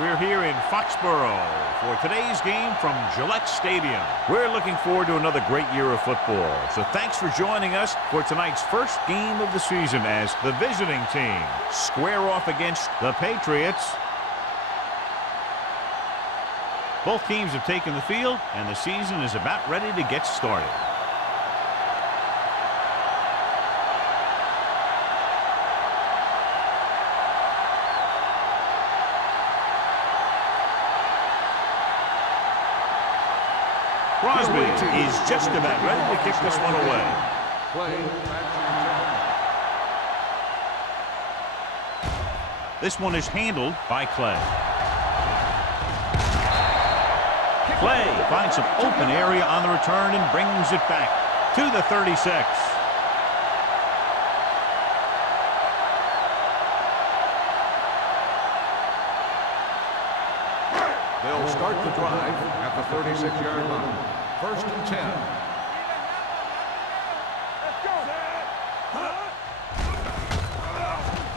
We're here in Foxborough for today's game from Gillette Stadium. We're looking forward to another great year of football. So thanks for joining us for tonight's first game of the season as the visiting team square off against the Patriots. Both teams have taken the field, and the season is about ready to get started. Crosby is just about ready to kick this one away. This one is handled by Clay. Clay finds some open area on the return and brings it back to the 36. They'll start the drive at the 36-yard line. 1st and 10.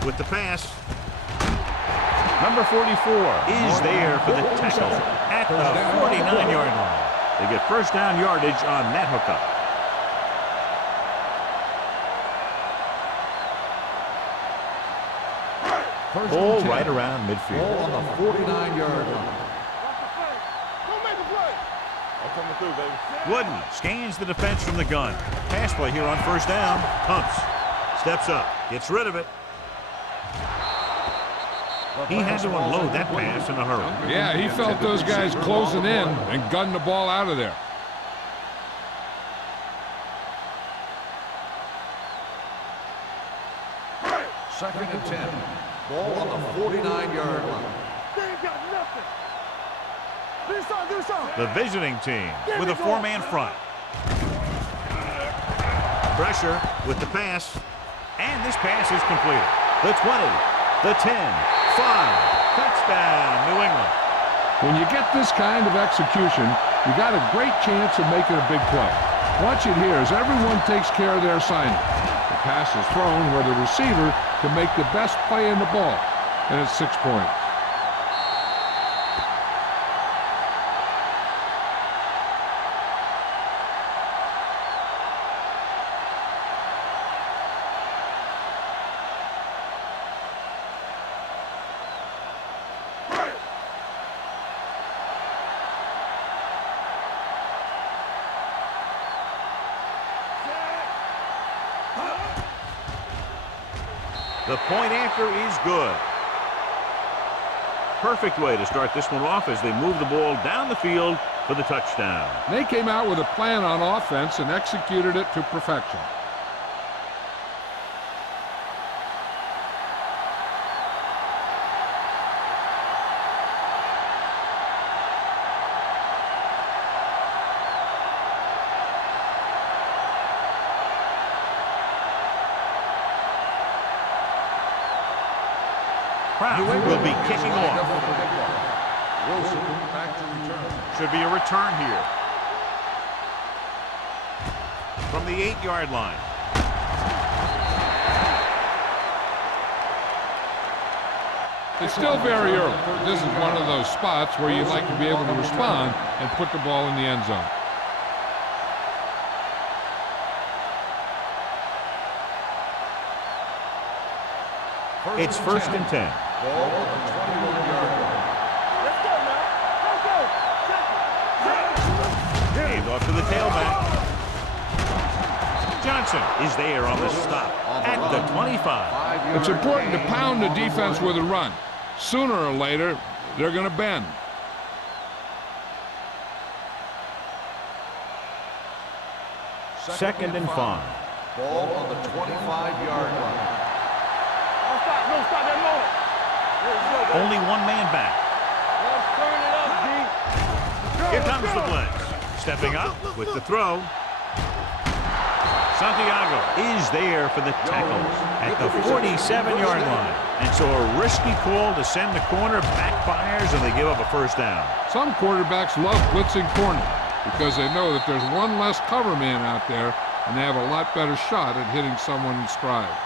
With the pass, number 44 is there for the tackle at the 49-yard line. They get first down yardage on that hookup. Ball right around midfield. Ball on the 49-yard line. Wooden scans the defense from the gun. Pass play here on first down. Pumps. Steps up. Gets rid of it. He had to unload that pass in a hurry. Yeah, he felt those guys closing in and gunned the ball out of there. Second and 10. Ball on the 49-yard line. They ain't got nothing. Do something. The visiting team with a four-man front. Pressure with the pass. And this pass is completed. The 20, the 10, 5. Touchdown, New England. When you get this kind of execution, you got a great chance of making a big play. Watch it here as everyone takes care of their assignment. The pass is thrown where the receiver can make the best play in the ball, and it's 6 points. The point after is good. Perfect way to start this one off as they move the ball down the field for the touchdown. They came out with a plan on offense and executed it to perfection. Will be kicking off. Wilson back to return. Should be a return here. From the 8-yard line. It's still very early. This is one of those spots where you'd like to be able to respond and put the ball in the end zone. It's 1st and 10. Ball on the 21-yard line. Let's go now. Let's go. Hand off to the tailback. Johnson is there on the stop at the 25. It's important to pound the defense with a run. Sooner or later, they're going to bend. Second and 5. Ball on the 25-yard line. Don't stop that moment. Only one man back. Let's turn it up, D. Here comes the blitz. Stepping up with the throw. Santiago is there for the tackle at the 47-yard line. And so a risky call to send the corner backfires and they give up a first down. Some quarterbacks love blitzing corner because they know that there's one less cover man out there and they have a lot better shot at hitting someone in stride.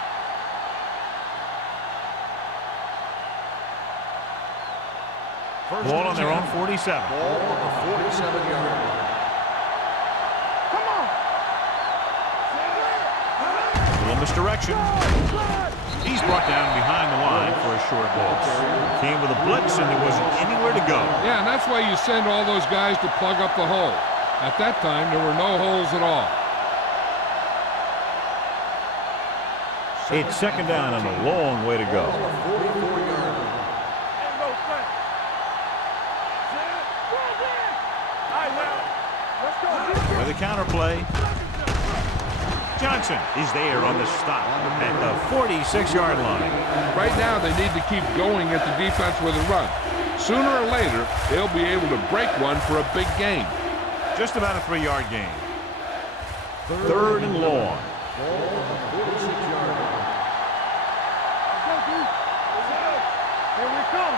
Ball on their own 47. Ball on the 47-yard line. Come on. Little misdirection. He's brought down behind the line for a short loss. Came with a blitz, and there wasn't anywhere to go. Yeah, and that's why you send all those guys to plug up the hole. At that time, there were no holes at all. It's second down and a long way to go. On the 44-yard line. With a counter play. Johnson is there on the stop at the 46-yard line. Right now, they need to keep going at the defense with a run. Sooner or later, they'll be able to break one for a big gain. Just about a 3-yard gain. Third and long. Ball on the 46-yard line. Here we come.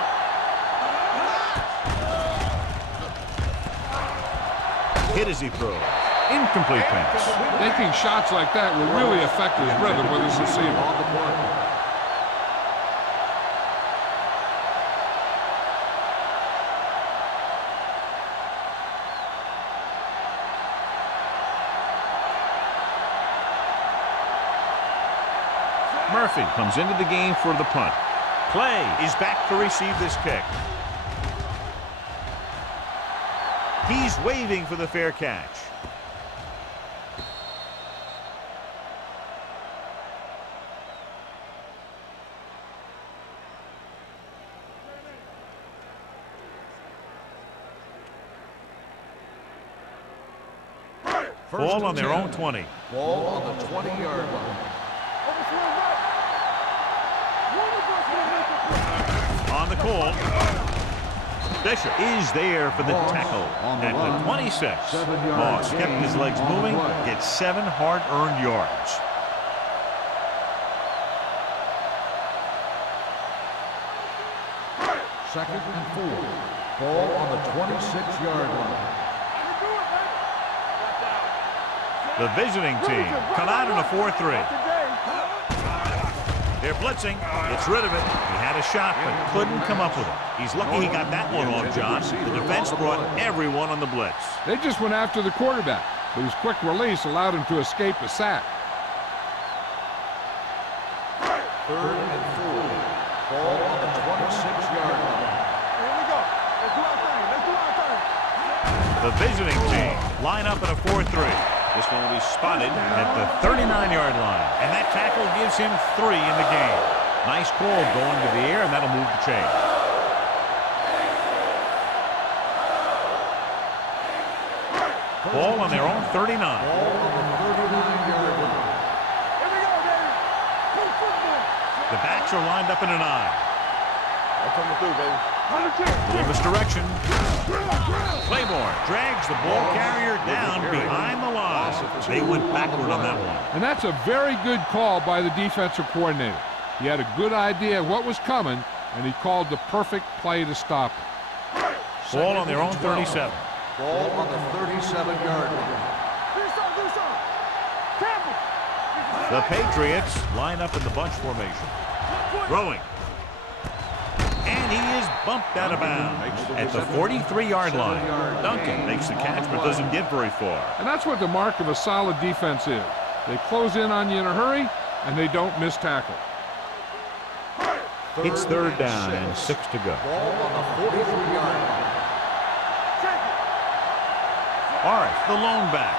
Hit as he throws. Incomplete pass. Making shots like that will really affect his rhythm with his receiver. On the play. Murphy comes into the game for the punt. Clay is back to receive this kick. He's waving for the fair catch. Ball on their own 20. Ball on the 20-yard line. On the call. Bishop is there for the tackle at the 26. Moss kept his legs moving, gets 7 hard-earned yards. Second and 4. Ball on the 26-yard line. The visiting team come out in a 4-3. They're blitzing. Gets rid of it. He had a shot, but couldn't come up with it. He's lucky he got that one off, John. The defense brought everyone on the blitz. They just went after the quarterback, but his quick release allowed him to escape a sack. Third and 4. Ball on the 26-yard line. Here we go. Let's do our thing. Let's do our thing. The visiting team line up in a 4-3. This one will be spotted at the 39-yard line. And that tackle gives him 3 in the game. Nice call going to the air, and that'll move the chain. Ball on their own 39. Ball on the 39-yard line. Here we go, baby. Good football. The backs are lined up in an eye. I'm coming through, baby. 100. Little misdirection. Claiborne drags the ball carrier down behind the line. They went backward on that one. And that's a very good call by the defensive coordinator. He had a good idea of what was coming, and he called the perfect play to stop it. Ball on their own 37. Ball on the 37-yard line. Do something. Careful. The Patriots line up in the bunch formation. Throwing. And he is bumped out of bounds at the 43-yard line. Duncan makes the catch but doesn't get very far. And that's what the mark of a solid defense is. They close in on you in a hurry, and they don't miss tackle. It's third down and 6 to go. Ball on the 43-yard line. Forrest, the lone back.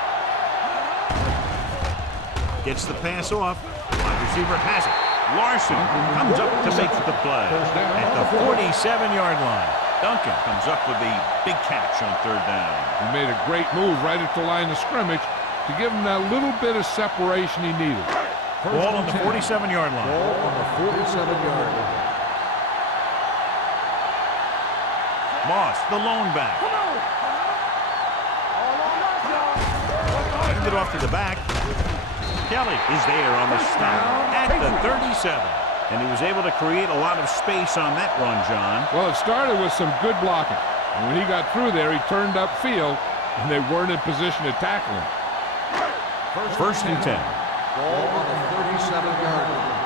Gets the pass off. Wide receiver has it. Larson comes up to make the play at the 47-yard line. Duncan comes up with the big catch on third down. He made a great move right at the line of scrimmage to give him that little bit of separation he needed. Ball on the 47-yard line. Ball on the 47-yard line. Moss, the lone back. Hands it off to the back. Kelly is there on the stop at the 37. And he was able to create a lot of space on that run, John. Well, it started with some good blocking. And when he got through there, he turned upfield, and they weren't in position to tackle him. First and 10. Ball on the 37-yard line.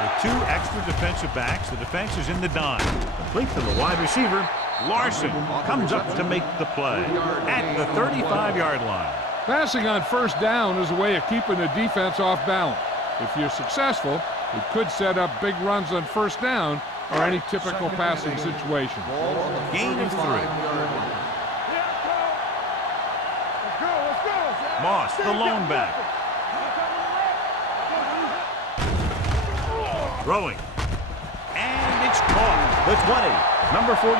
The 2 extra defensive backs. The defense is in the dime. Complete to the wide receiver. Larson comes up to make the play at the 35-yard line. Passing on first down is a way of keeping the defense off balance. If you're successful, it could set up big runs on first down or any typical passing situation. Gain of 3. Moss, the lone back. Throwing. And it's caught. The 20. Number 44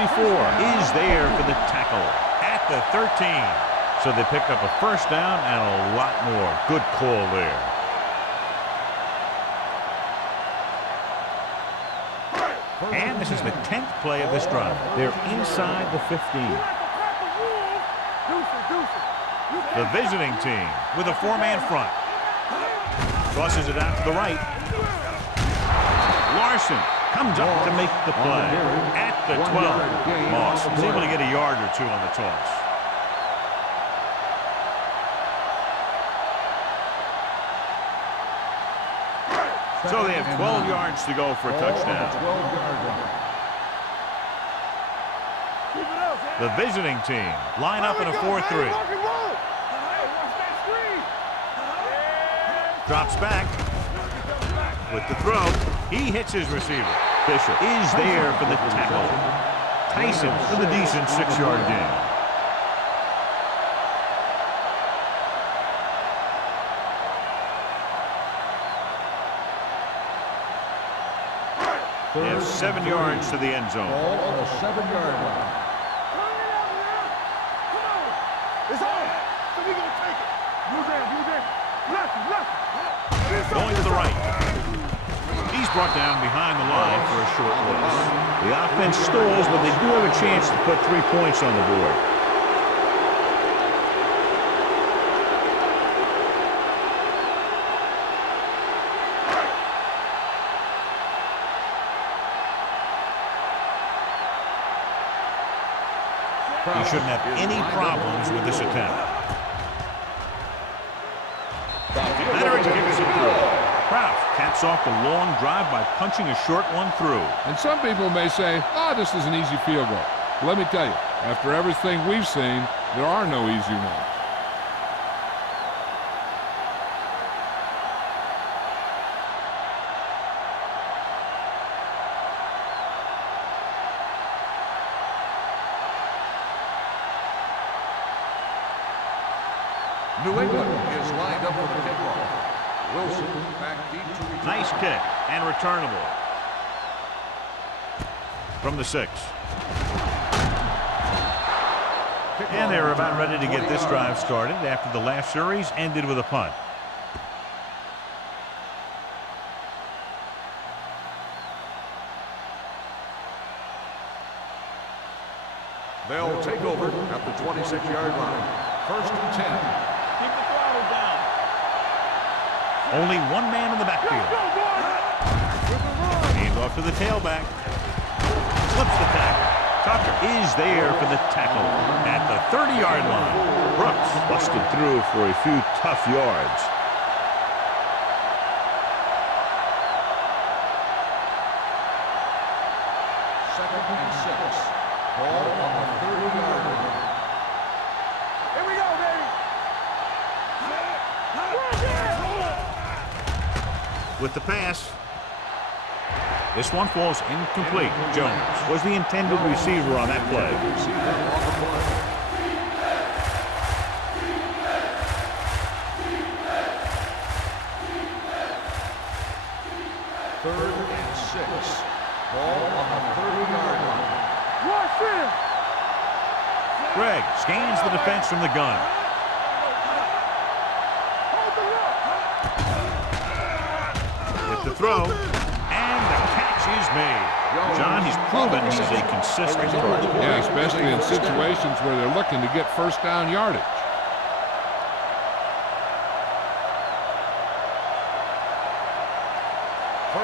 is there for the tackle at the 13. So they pick up a first down and a lot more. Good call there. And this is the 10th play of this drive. They're inside the 15. The visiting team with a 4-man front. Tosses it out to the right. Larson comes up to make the play at the 12. Moss is able to get a yard or 2 on the toss. So they have 12 yards to go for a touchdown. The visiting team line up in a 4-3. Drops back with the throw. He hits his receiver. Bishop is there for the tackle. Tyson with a decent 6-yard gain. They have 7 yards to the end zone. Ball on the 7-yard line. It's on. So we gonna take it. Move in. Left. Going to the right. He's brought down behind the line for a short loss. The offense stalls, but they do have a chance to put 3 points on the board. He shouldn't have any problems with this attempt. Veteran kicks it through. Kraft caps off the long drive by punching a short one through. And some people may say, this is an easy field goal. Let me tell you, after everything we've seen, there are no easy ones. New England is lined up for the kickoff. Wilson back deep to return. Nice kick and returnable. From the 6. And they're about ready to get this drive started after the last series ended with a punt. They'll take over at the 26-yard line. First and 10. Keep the throttle down. Only 1 man in the backfield. Hands off to the tailback. Slips the tackle. Tucker is there for the tackle at the 30-yard line. Brooks busted through for a few tough yards. Second and 6. Ball on the 30-yard line. Here we go, baby. With the pass. This one falls incomplete. Jones was the intended receiver on that play. Third and 6. Ball on the 30-yard line. Rush in. Greg scans the defense from the gun. Hold the look. With the throw. And the catch is made. John, he's proven he's a consistent target. Yeah, especially in situations where they're looking to get first down yardage.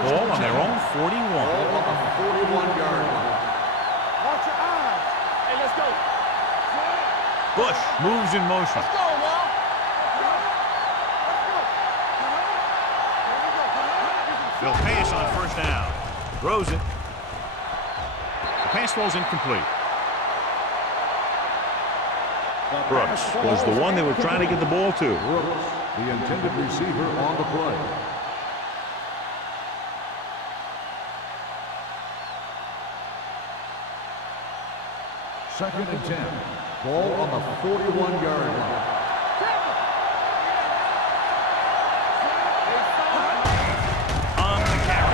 Ball on their own 41. Ball on the 41-yard line. Watch your eyes. Hey, let's go. Bush moves in motion. Let's go, Mom. They'll pass on first first down. Throws it. The pass ball's incomplete. Brooks was the one they were trying to get the ball to. Brooks, the intended receiver on the play. Second and 10. Ball on the 41-yard line. On the carry.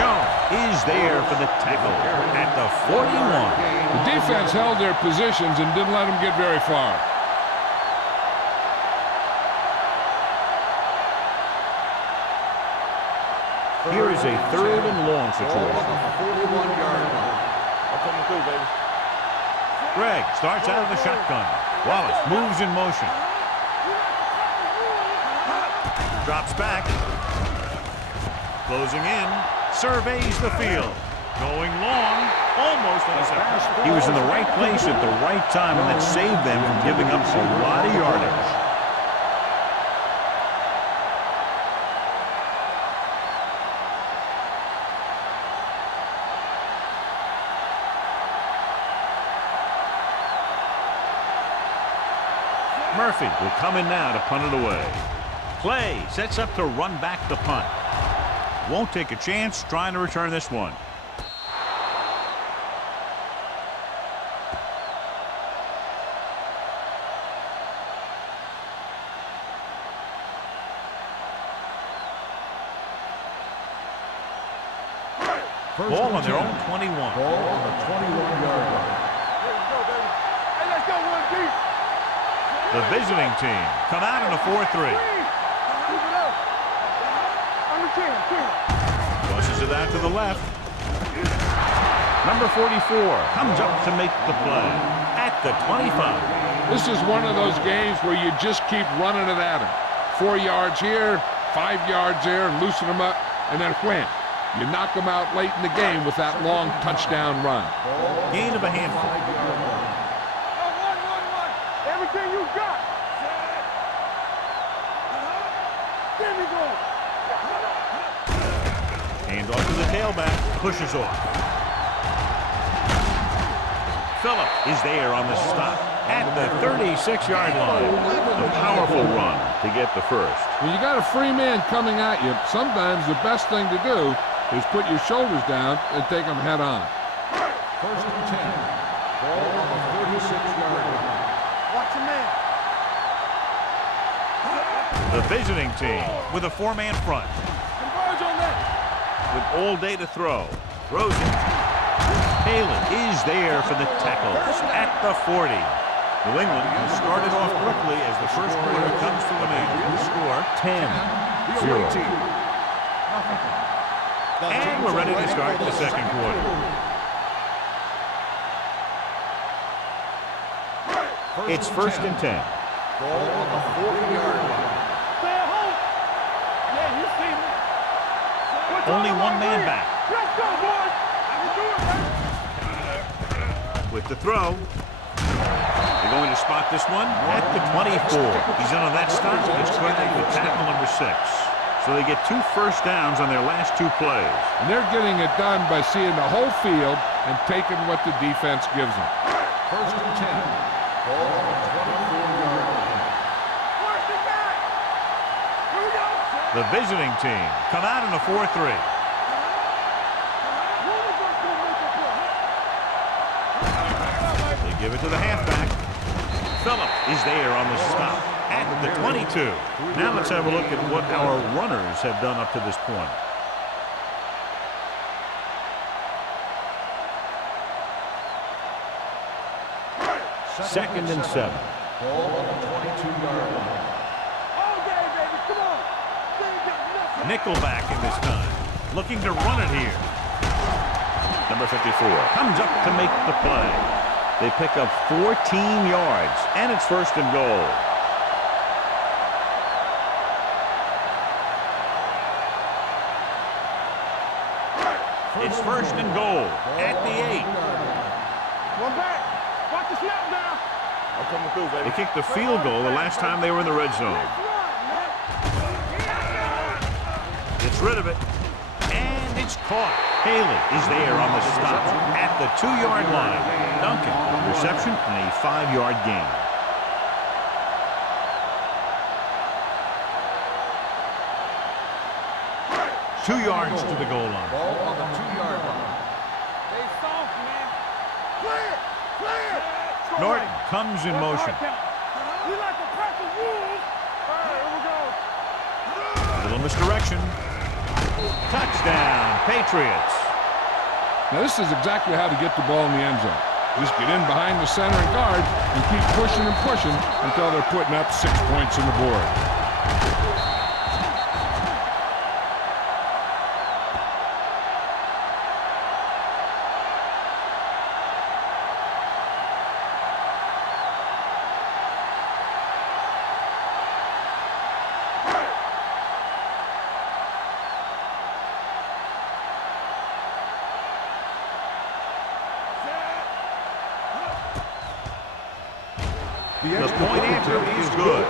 Jones is there for the tackle at the 41. The defense held their positions and didn't let them get very far. Here is a third and long Ball situation. on the 41-yard line. I'm coming through, baby. Greg starts out of the shotgun. Wallace moves in motion. Drops back. Closing in. Surveys the field. Going long. Almost intercepted. He was in the right place at the right time, and that saved them from giving up a lot of yardage. Murphy will come in now to punt it away. Clay sets up to run back the punt. Won't take a chance trying to return this one. Ball on their own 21. Ball on the 21-yard line. Let's go, baby. Hey, let's go, 1 deep. The visiting team come out in a 4-3. Keep it up. On the 10. Pushes it out to the left. Number 44 comes up to make the play at the 25. This is one of those games where you just keep running it at them. 4 yards here, 5 yards there, and loosen them up, and then wham. You knock them out late in the game with that long touchdown run. Gain of a handful. Everything you got. Give me going. Hand off to the tailback. Pushes off. Phillip is there on the stop at the 36-yard line. A powerful run to get the first. When you got a free man coming at you, sometimes the best thing to do is put your shoulders down and take them head on. First and 10. Ball on the 36-yard line. Watch your man. The visiting team with a 4-man front. Converge on that. With all day to throw. Throws it. Palin is there for the tackle at the 40. New England has started off quickly as the first quarter comes to an end. The score 10-0. And we're ready to start the second quarter. It's first and 10. Ball on the 40-yard line. Stay at home. Yeah, you see me. Only one man back. Let's go, boys. You do it, man. With the throw. They're going to spot this one at the 24. He's in on that stop. It's credited with tackle number 6. So they get 2 first downs on their last 2 plays. And they're getting it done by seeing the whole field and taking what the defense gives them. First and 10. Ball on the 24-yard line. Work it back. Here we go. The visiting team come out in a 4-3. They give it to the halfback. Phillip is there on the stop at the 22. Now let's have a look at what our runners have done up to this point. Second and 7. Ball on the 22-yard line. All day, baby. Come on. They ain't got nothing. Nickelback in this time. Looking to run it here. Number 54 comes up to make the play. They pick up 14 yards, and it's first and goal. It's first and goal at the 8. One back. Watch the snap now. I'm coming through, baby. They kicked the field goal the last time they were in the red zone. Gets rid of it. And It's caught. Haley is there on the stop at the 2-yard line. Duncan, reception and a 5-yard gain. Two yards to the goal line. Ball on the 2-yard line. Stay soft, man. Clear! Clear! Norton comes in motion. We like a pack of wolves. All right, here we go. A little misdirection. Touchdown, Patriots. Now, this is exactly how to get the ball in the end zone. Just get in behind the center and guard and keep pushing and pushing until they're putting up 6 points on the board. The point after is good.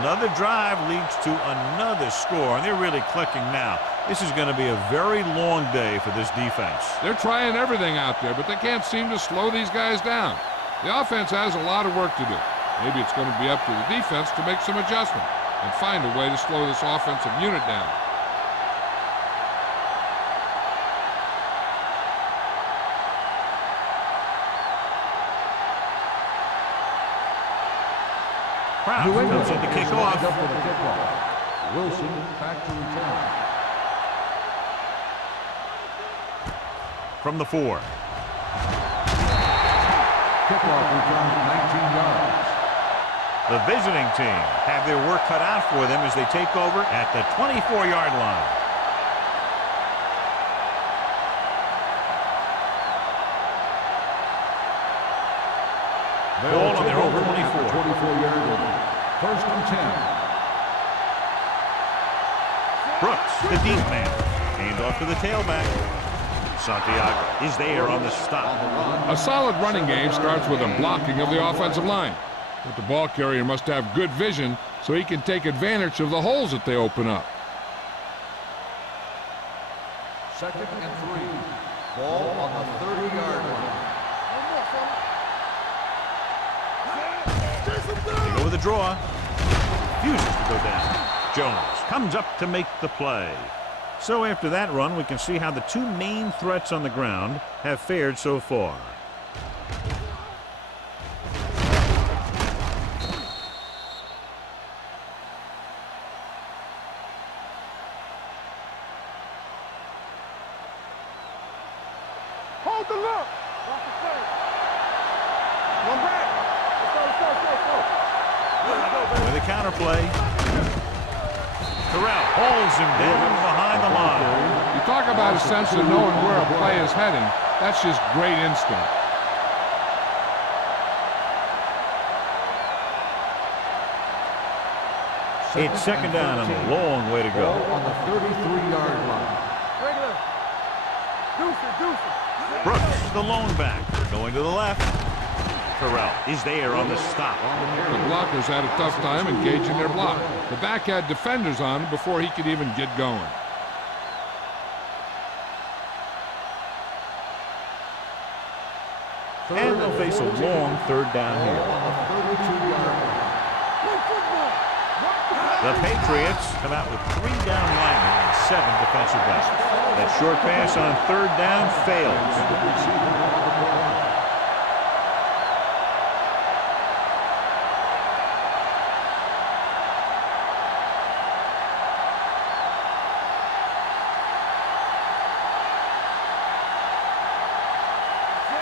Another drive leads to another score, and they're really clicking now. This is going to be a very long day for this defense. They're trying everything out there, but they can't seem to slow these guys down. The offense has a lot of work to do. Maybe it's going to be up to the defense to make some adjustment and find a way to slow this offensive unit down. Brown comes in to kick off. Wilson back to return. From the 4. Kickoff return 19 yards. The visiting team have their work cut out for them as they take over at the 24-yard line. Ball on their own 24. 24-yard line. First and 10. Brooks, the deep man. Hand off to the tailback. Santiago is there on the stop. A solid running game starts with a blocking of the offensive line. But the ball carrier must have good vision so he can take advantage of the holes that they open up. Second and 3. Ball on the 30-yard line. They go with the draw. Refuses to go down. Jones comes up to make the play. So after that run, we can see how the two main threats on the ground have fared so far. Hold the look. Watch the play. One back. Let's go. With a counterplay. Terrell holds him down behind the line. You talk about a sense of knowing where a play is heading. That's just great instinct. It's second down and a long way to go. Ball on the 33-yard line. Regular. Deuce. Brooks, the lone back, going to the left. Terrell is there on the stop. The blockers had a tough time engaging their block. The back had defenders on him before he could even get going. And they'll face a long third down here. On the 32-yard line. The Patriots come out with 3 down linemen and 7 defensive backs. That short pass on third down fails.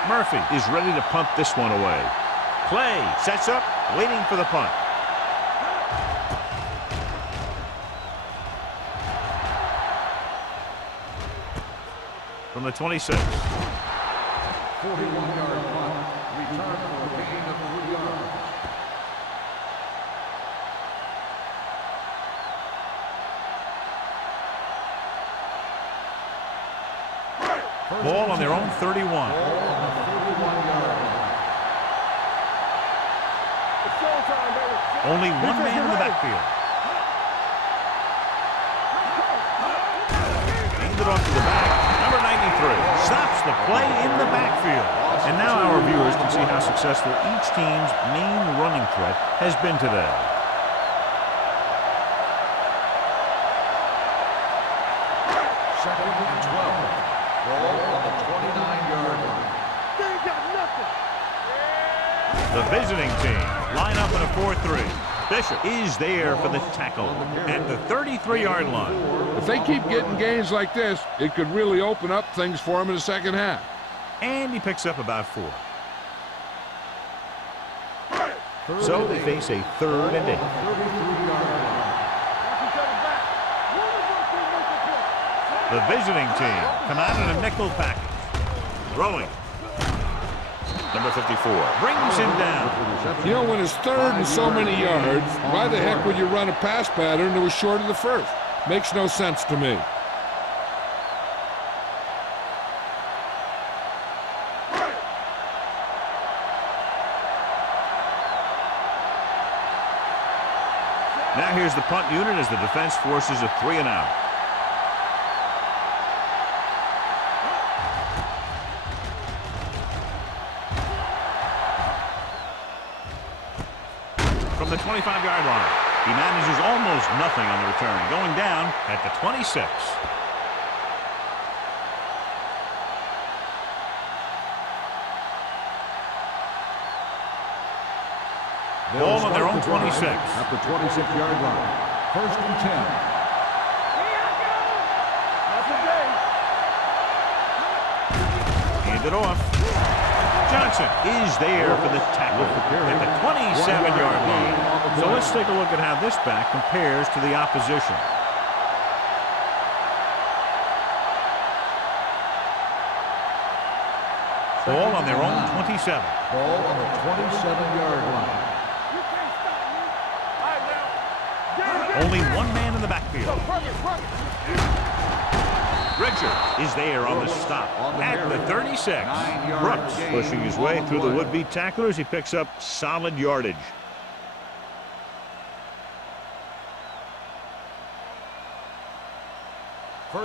Murphy is ready to punt this one away. Clay sets up, waiting for the punt. From the 26. 41-yard punt. Return for a gain of 3 yards. Ball on their own 31. Ball on the 31-yard line. It's showtime, baby. Only one man in the backfield. Hand it off to the back. the play in the backfield. And now our viewers can see how successful each team's main running threat has been today. Second and 12. Ball on the 29-yard line. They ain't got nothing. The visiting team line up in a 4-3. Bishop is there for the tackle at the 33-yard line. If they keep getting gains like this, it could really open up things for them in the second half. And he picks up about 4. So they face a 3rd and 8. The visiting team come out in a nickel package. Throwing. Number 54 brings him down. You know, when it's 3rd and so many yards, why the heck would you run a pass pattern that was short of the first? Makes no sense to me. Now here's the punt unit as the defense forces a 3 and out. From the 25-yard line, he manages almost nothing on the return, going down at the 26. Ball on their own 26. At the 26-yard line. First and 10. Hand it off. Johnson is there for the tackle at the 27-yard line. So let's take a look at how this back compares to the opposition. Ball on their own 27. Ball on the 27-yard line. Only one man in the backfield. Richard is there on the stop at the 36. Brooks pushing his way through the would-be tacklers. He picks up solid yardage.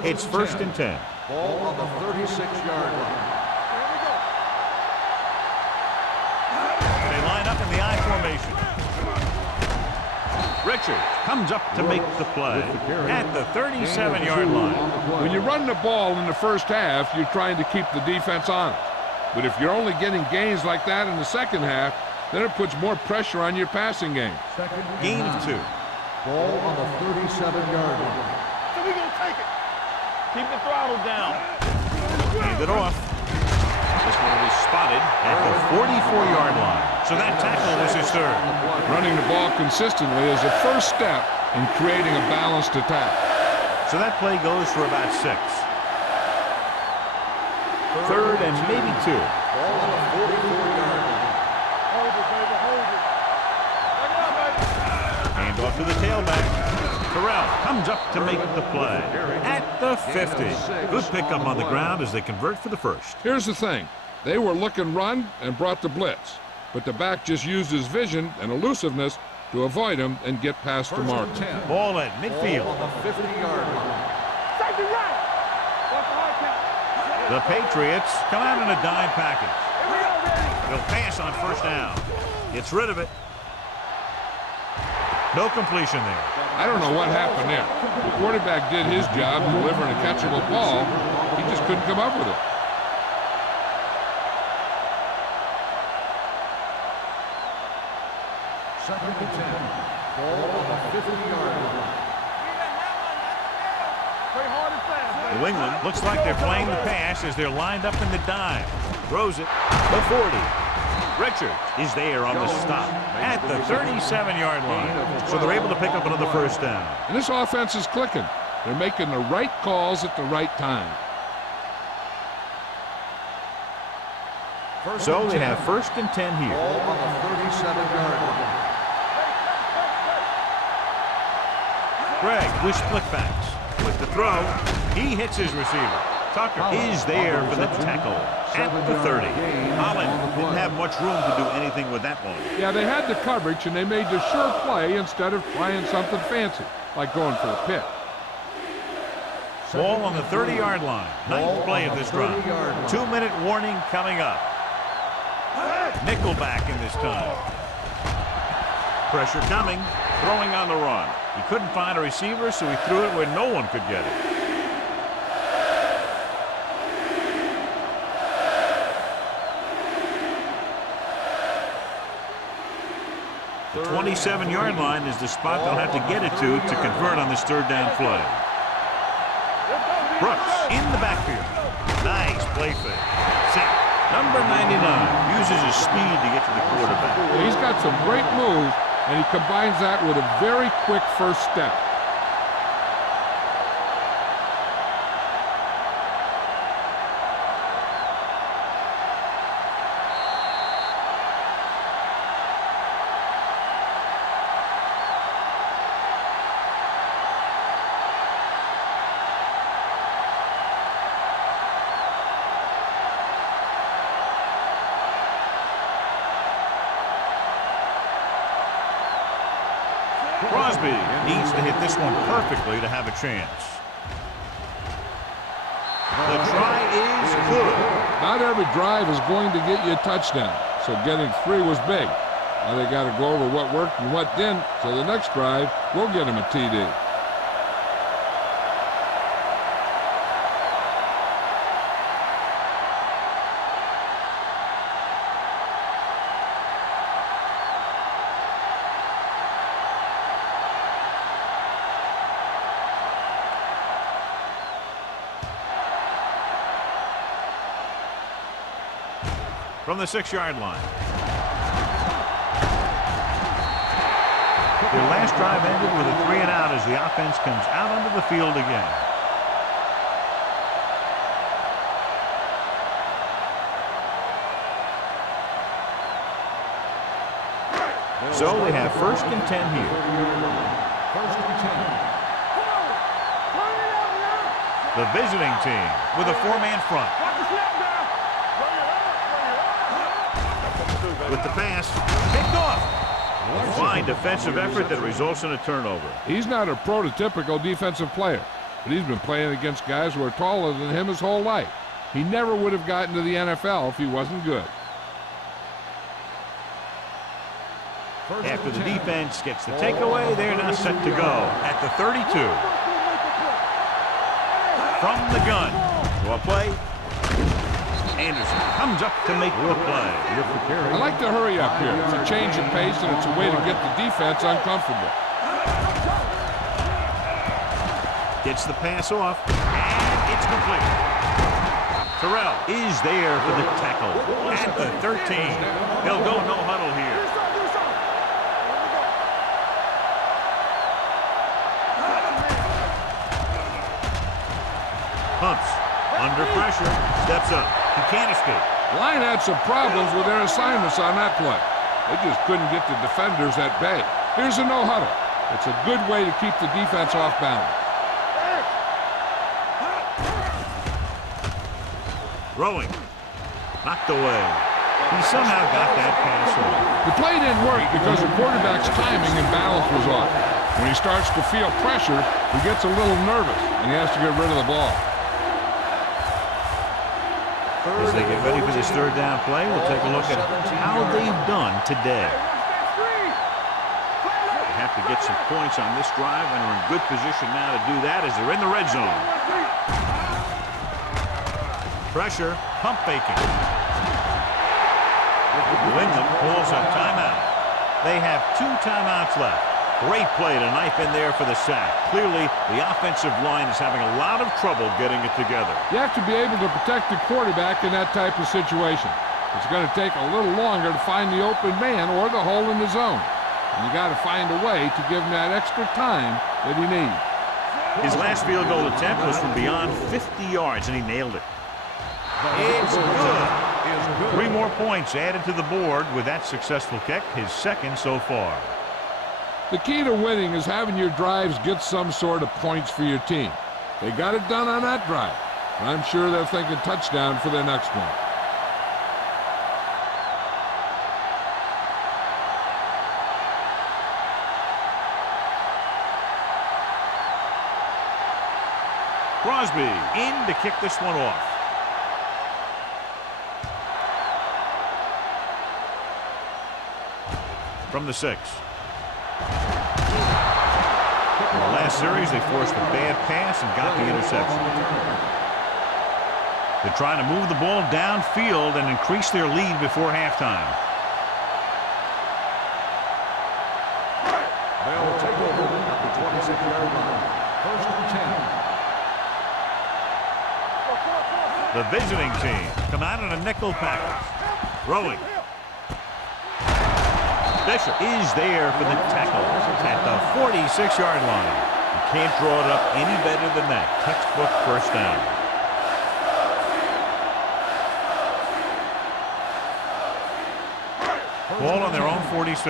It's first and 10. Ball on the 36-yard line. They line up in the I formation. Richard comes up to make the play at the 37-yard line. When you run the ball in the first half, you're trying to keep the defense honest. But if you're only getting gains like that in the second half, then it puts more pressure on your passing game. Gain of 2. Ball on the 37-yard line. So we gonna take it. Keep the throttle down. Hand it off. This one will be spotted at the 44-yard line. So that tackle is his 3rd. Running the ball consistently is the first step in creating a balanced attack. So that play goes for about 6. 3rd and maybe 2. Ball on the 44-yard line. Hold it, baby, hold it. Take it out, baby. Hand off to the tailback. Terrell comes up to make the play at the 50. Good pickup on the ground as they convert for the 1st. Here's the thing. They were looking run and brought the blitz. But the back just used his vision and elusiveness to avoid him and get past the mark. Ball at midfield. Ball on the 50-yard line. Safety right. Watch the hard count. The Patriots come out in a dime package. Here we go, Danny. They'll pass on 1st down. Gets rid of it. No completion there. I don't know what happened there. The quarterback did his job delivering a catchable ball. He just couldn't come up with it. Second and 10. Ball on the 50-yard line. Play hard and fast, baby. New England looks like they're playing the pass as they're lined up in the dime. Throws it. The 40. Richard is there on the stop at the 37-yard line. So they're able to pick up another 1st down. And this offense is clicking. They're making the right calls at the right time. So they have 1st and 10 here. Ball on the 37-yard line. Greg with split backs. With the throw, he hits his receiver. Tucker is there for the tackle at the 30. Holland didn't have much room to do anything with that one. Yeah, they had the coverage, and they made the sure play instead of trying something fancy, like going for a pick. Ball on the 30-yard line. Ninth play of this drive. 2-minute warning coming up. Nickelback in this time. Pressure coming. Throwing on the run. He couldn't find a receiver, so he threw it where no one could get it. The 27-yard line is the spot they'll have to get it to convert on this third down play. Brooks in the backfield. Nice play fake. Sack. Number 99 uses his speed to get to the quarterback. He's got some great moves, and he combines that with a very quick first step. Crosby needs to hit this one perfectly to have a chance. The try is good. Not every drive is going to get you a touchdown, so getting 3 was big. Now they got to go over what worked and what didn't, so the next drive will get him a TD. From the 6-yard line. Their last drive ended with a 3 and out as the offense comes out onto the field again. So they have 1st and 10 here. 1st and 10. The visiting team with a 4-man front. With the pass, picked off. A fine defensive effort that results in a turnover. He's not a prototypical defensive player, but he's been playing against guys who are taller than him his whole life. He never would have gotten to the NFL if he wasn't good. After the defense gets the takeaway, they're now set to go at the 32. From the gun. To a play. Anderson comes up to make the play. I like to hurry up here. It's a change of pace, and it's a way to get the defense uncomfortable. Gets the pass off, and it's complete. Terrell is there for the tackle at the 13. They'll go no huddle here. Pumps. Under pressure. Steps up. He can't escape. Line had some problems with their assignments on that play. They just couldn't get the defenders at bay. Here's a no-huddle. It's a good way to keep the defense off balance. Throwing. Knocked away. He somehow got that pass off. The play didn't work because the quarterback's timing and balance was off. When he starts to feel pressure, he gets a little nervous, and he has to get rid of the ball. As they get ready for this third down play, we'll take a look at how they've done today. They have to get some points on this drive and are in good position now to do that as they're in the red zone. Pressure, pump faking. New England pulls a timeout. They have 2 timeouts left. Great play to knife in there for the sack. Clearly, the offensive line is having a lot of trouble getting it together. You have to be able to protect the quarterback in that type of situation. It's going to take a little longer to find the open man or the hole in the zone. And you got to find a way to give him that extra time that he needs. His last field goal attempt was from beyond 50 yards, and he nailed it. It's good. 3 more points added to the board with that successful kick, his 2nd so far. The key to winning is having your drives get some sort of points for your team. They got it done on that drive, and I'm sure they're thinking touchdown for their next one. Crosby in to kick this one off. From the 6. In the last series, they forced a bad pass and got the interception. They're trying to move the ball downfield and increase their lead before halftime. They'll take over at the 26-yard line. First and 10. The visiting team come out in a nickel package. Throwing. Bishop is there for the tackle at the 46-yard line. You can't draw it up any better than that. Textbook first down. Ball on their own 46.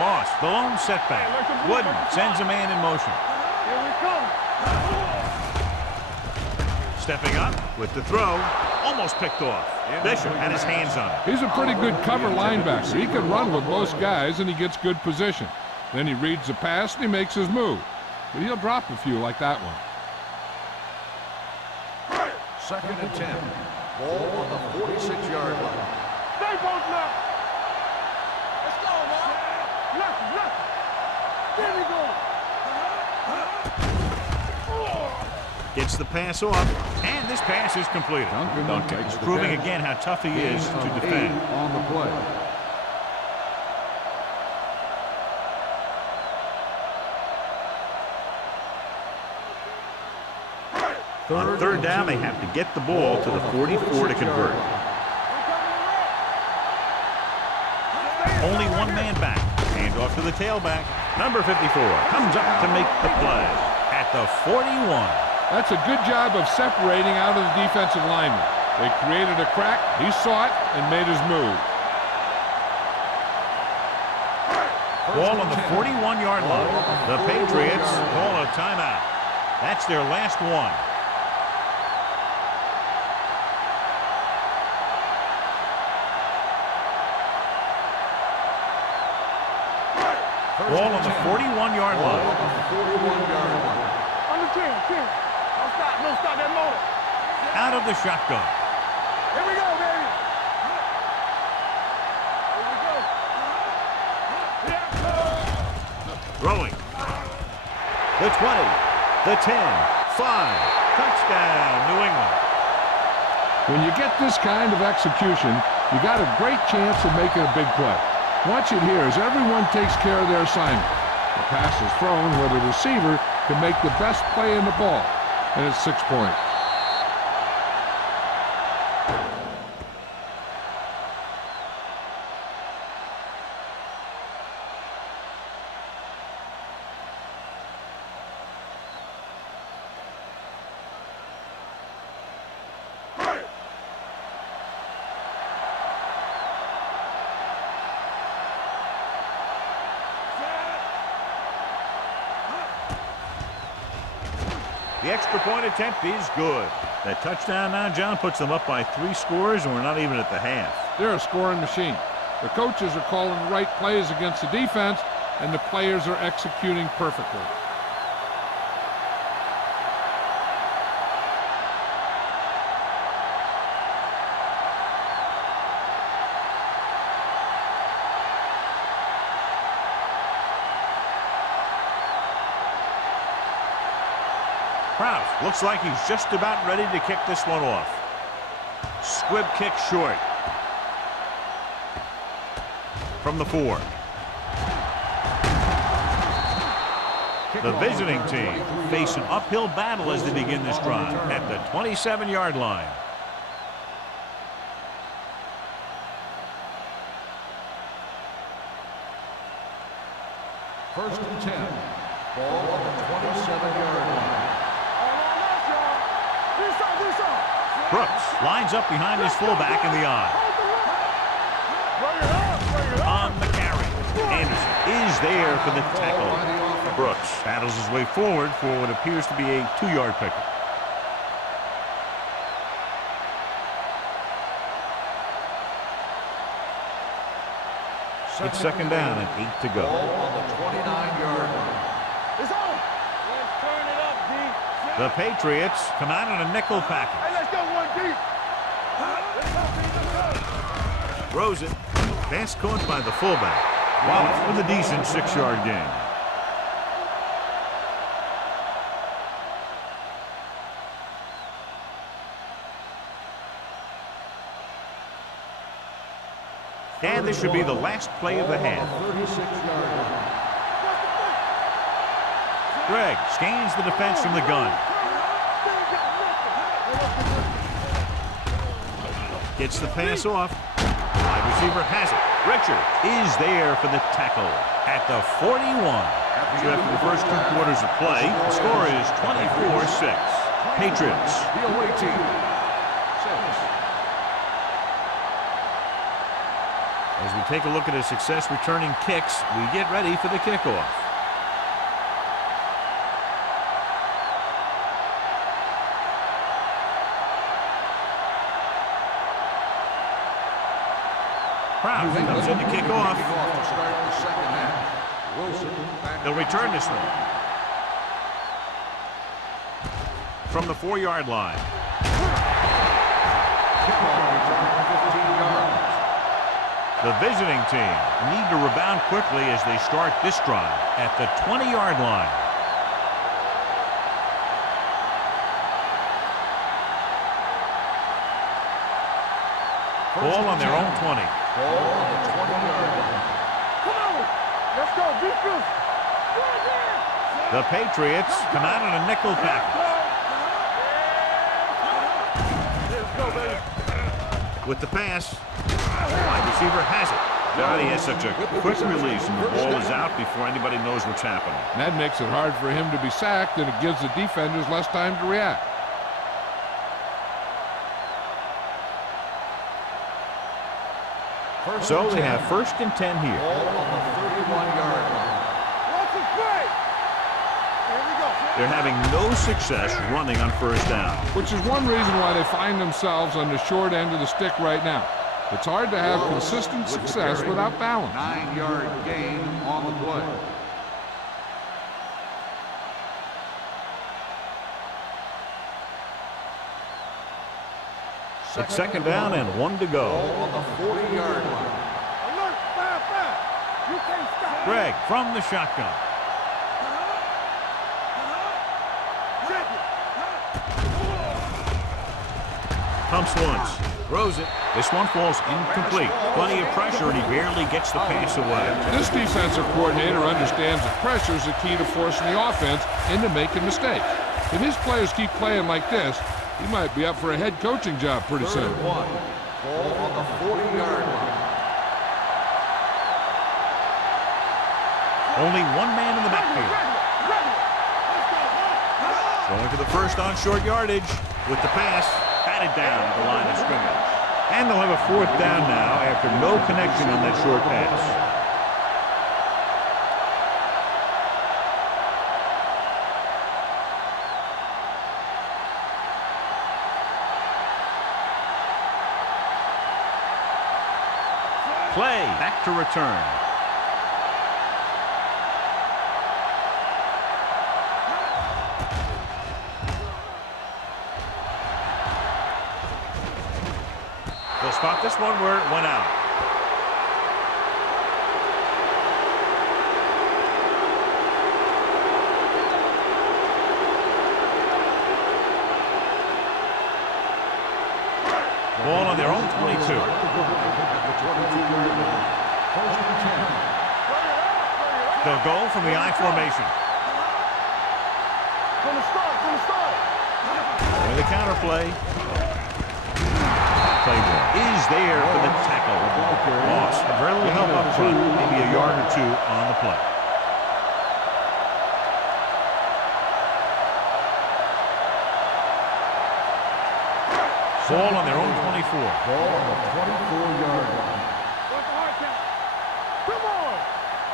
Moss, the lone setback. Wooden sends a man in motion. Here we come. Stepping up with the throw. Almost picked off. Bishop had his hands on it. He's a pretty good cover linebacker. He can run with most guys, and he gets good position. Then he reads the pass, and he makes his move. But he'll drop a few like that one. Second and 10. Ball on the 46-yard line. Stay both left. Let's go, man. Left, left. There we go. Gets the pass off, and this pass is completed. Duncan makes the proving catch. again how tough he is to defend. On the play. On third down, they have to get the ball to the 44 to convert. Only one man back. Hand off to the tailback. Number 54 comes up to make the play at the 41. That's a good job of separating out of the defensive lineman. They created a crack, he saw it, and made his move. Ball on the 41-yard line. The Patriots call a timeout. That's their last one. Ball on the 41-yard line. On the 10. Don't stop that motor. Out of the shotgun. Here we go, baby. Here we go. Throwing. The 20. The 10. 5. Touchdown, New England. When you get this kind of execution, you got a great chance of making a big play. Watch it here as everyone takes care of their assignment. The pass is thrown where the receiver can make the best play in the ball, and it's 6 points. The extra point attempt is good. That touchdown now, John, puts them up by 3 scores, and we're not even at the half. They're a scoring machine. The coaches are calling the right plays against the defense, and the players are executing perfectly. Kraus looks like he's just about ready to kick this one off. Squib kick short. From the 4. The visiting team face an uphill battle as they begin this drive at the 27-yard line. First and 10. Ball on the 27-yard line. Brooks lines up behind his fullback in the eye. On the carry. Anderson is there for the tackle. Brooks battles his way forward for what appears to be a 2-yard pickup. It's second down and 8 to go. Ball on the 29-yard line. It's on. Let's turn it up, D. The Patriots come out in a nickel package. Hey, let's go one deep. Let's go, D. Let's go. Throws it. Pass caught by the fullback. Wallace with a decent 6-yard gain. And this should be the last play of the half. 36-yard line. Greg scans the defense from the gun. Gets the pass off. Wide receiver has it. Richard is there for the tackle at the 41. So after the first 2 quarters of play, the score is 24-6. Patriots. The away team. 6. As we take a look at his success returning kicks, we get ready for the kickoff. Proud comes in to kick off. To start the second half. Wilson back. They'll return this one. From the 4-yard line. Kickoff return 15 yards. The visiting team need to rebound quickly as they start this drive at the 20-yard line. Ball on their own 20. Ball on the 20-yard line. Come on. Let's go. Defense. The Patriots come out in a nickel package. Let's go, baby. With the pass, wide receiver has it. God, he has such a quick release, and the ball is out before anybody knows what's happening. And that makes it hard for him to be sacked, and it gives the defenders less time to react. So they have 1st and 10 here. Ball on the 31-yard line. Watch the play. Here we go. They're having no success running on 1st down. Which is one reason why they find themselves on the short end of the stick right now. It's hard to have consistent success without balance. 9-yard gain on the play. It's second down and 1 to go. Ball on the 40-yard line. Alert. 5-5. You can't stop. Greg from the shotgun. Check it. Pumps once. Throws it. This one falls incomplete. Plenty of pressure, and he barely gets the pass away. This defensive coordinator understands that pressure is the key to forcing the offense into making mistakes. If his players keep playing like this, he might be up for a head coaching job pretty 3rd soon. and 1. Ball on the 40-yard line. Only one man in the backfield. Going for the first on short yardage with the pass. Batted down at the line of scrimmage. And they'll have a 4th down now after no connection on that short pass. Play back to return. They'll spot this one where it went out. Ball on their own 22. They'll go from the I formation. From the start. And the counter play. Claiborne is there for the tackle. Moss, very little help up front, maybe a yard or 2 on the play. Ball on their own 24. Ball on the 24-yard line. What's the hard count? Come on.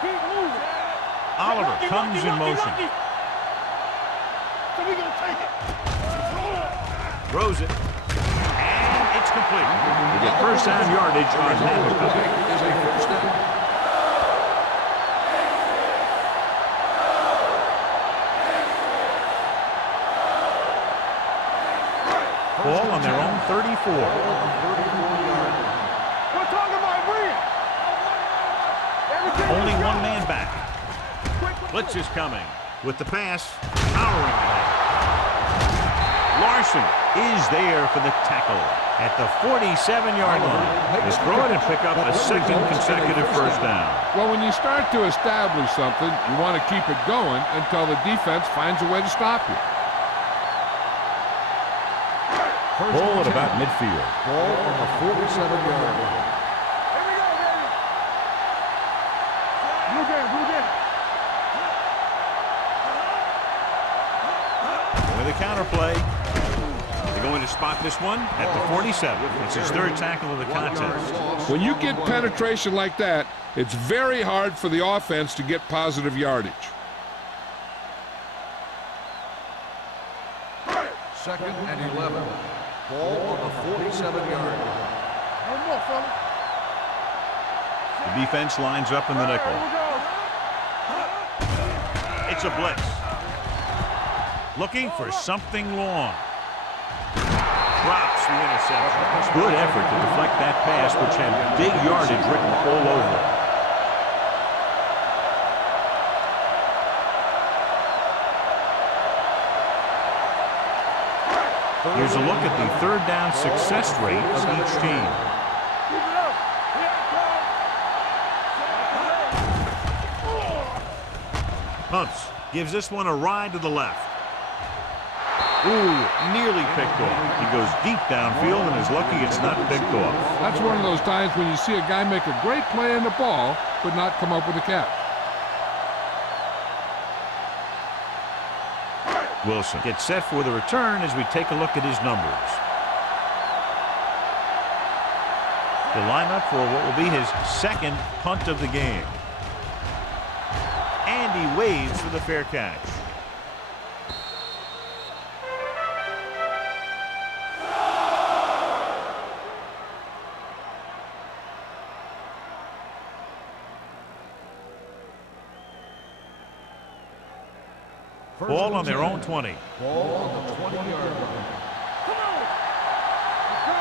Keep moving. Oliver comes in motion. So we gonna take it. Throws it. And it's complete. They get first down yardage on that recovery. Is a 1st down. 34. Ball on the 34-yard line. We're talking about bringing. Everything Only is one going. man back. Quick. Blitz is coming with the pass, powering ahead. Larson is there for the tackle at the 47-yard line. They throw it and pick up a second consecutive first down. Well, when you start to establish something, you want to keep it going until the defense finds a way to stop you. Ball at about midfield. Ball on the 47-yard line. Here we go, baby. Blue game. With a counter play. They're going to spot this one at the 47. It's his third tackle of the contest. When you get penetration like that, it's very hard for the offense to get positive yardage. Second and 11. Ball on the 47-yard line. No more, fella. The defense lines up in the nickel. Here we go. It's a blitz. Looking for something long. Drops the interception. Good effort to deflect that pass, which had big yardage written all over it. Here's a look at the third down success rate of each team. Keep it up. Here it comes. Hunts gives this one a ride to the left. Ooh, nearly picked off. He goes deep downfield and is lucky it's not picked off. That's one of those times when you see a guy make a great play on the ball, but not come up with a catch. Wilson gets set for the return as we take a look at his numbers. He'll line up for what will be his second punt of the game. And he waves for the fair catch. Ball on their own 20. Ball on the 20-yard line. Come on.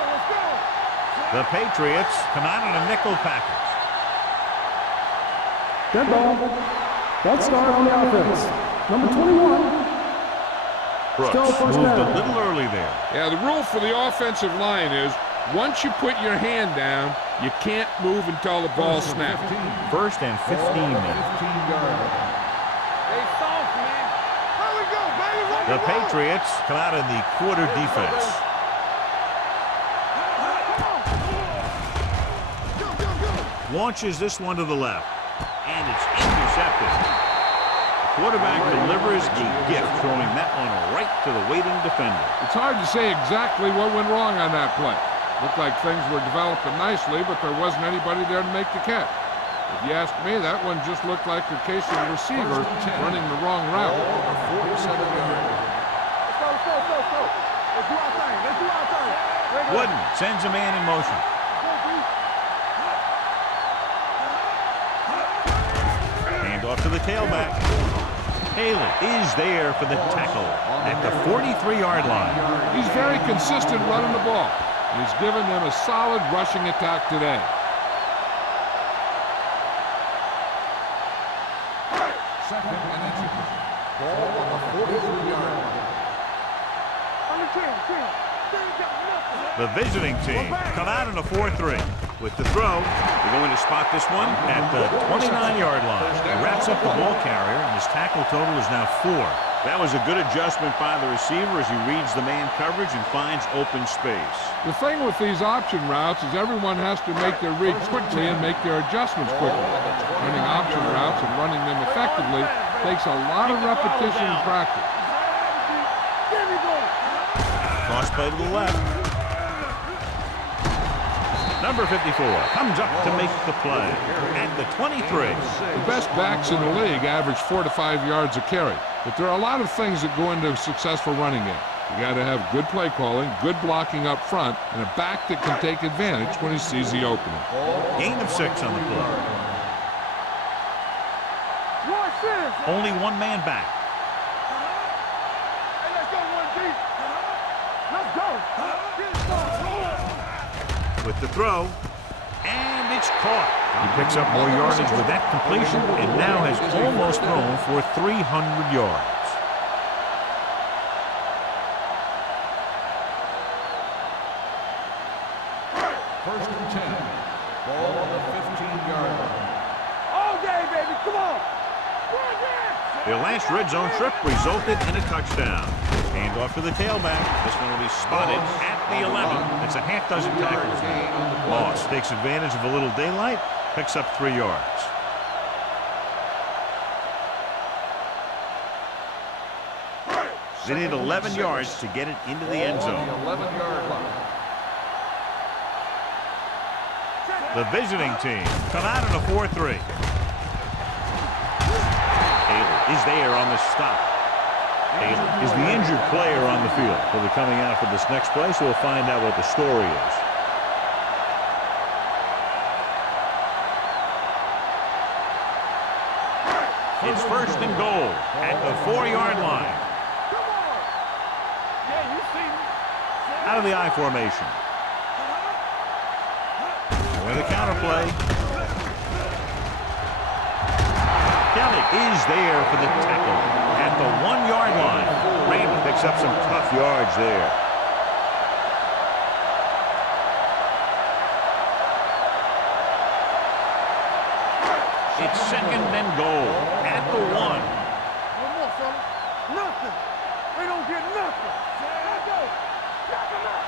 Let's go. The Patriots come out in a nickel package. Dead ball. Red star on the offense. Number 21. Brooks Still first moved down. a little early there. Yeah, the rule for the offensive line is once you put your hand down, you can't move until the ball snaps. First and 15 now. 15-yard line. Hey, soft, man. Here we go, baby. Let The it roll. Patriots come out in the quarter defense. Launches this one to the left. And it's intercepted. The quarterback delivers a gift, throwing that one right to the waiting defender. It's hard to say exactly what went wrong on that play. Looked like things were developing nicely, but there wasn't anybody there to make the catch. If you ask me, that one just looked like a case of the receiver running the wrong Ball route. on the 47-yard line. Let's go. Let's do our thing. There you go. Wooden sends a man in motion. Hand off to the tailback. Haley is there for the tackle at the 43-yard line. He's very consistent running the ball. He's given them a solid rushing attack today. Second and inches. Ball on the 43-yard line. On the 10. The visiting team come out in a 4-3. With the throw, they're going to spot this one at the 29-yard line. He wraps up the ball carrier, and his tackle total is now 4. That was a good adjustment by the receiver as he reads the man coverage and finds open space. The thing with these option routes is everyone has to make their read quickly and make their adjustments quickly. Running option routes and running them effectively takes a lot of repetition and practice. Give me going. Cross play to the left. Number 54 comes up to make the play at the 23. The best backs in the league average 4 to 5 yards a carry, but there are a lot of things that go into a successful running game. You got to have good play calling, good blocking up front, and a back that can take advantage when he sees the opening. Gain of 6 on the play. Only one man back. Hey, let's go, 1 deep. Let's go. Get it started. with the throw, and it's caught. He picks up more yardage with that completion and now has almost thrown for 300 yards. First and 10. Ball on the 15-yard line. All day, baby. Come on. Their last red zone trip resulted in a touchdown. Hand off to the tailback. This one will be spotted at the 11. It's a half dozen tackles. Moss takes advantage of a little daylight, picks up 3 yards. They need 11 yards to get it into the end zone. 11-yard line. The visiting team come out in a 4-3. Taylor is there on the stop. Taylor is the injured player on the field. He'll be coming out for this next play, so we'll find out what the story is. It's first and goal at the 4-yard line. Out of the I formation. With a counter play. Kelly is there for the tackle at the 1-yard line. Raymond picks up some tough yards there. It's second and goal at the 1. No more, son. Nothing. They don't get nothing. Let's go. Knock him out.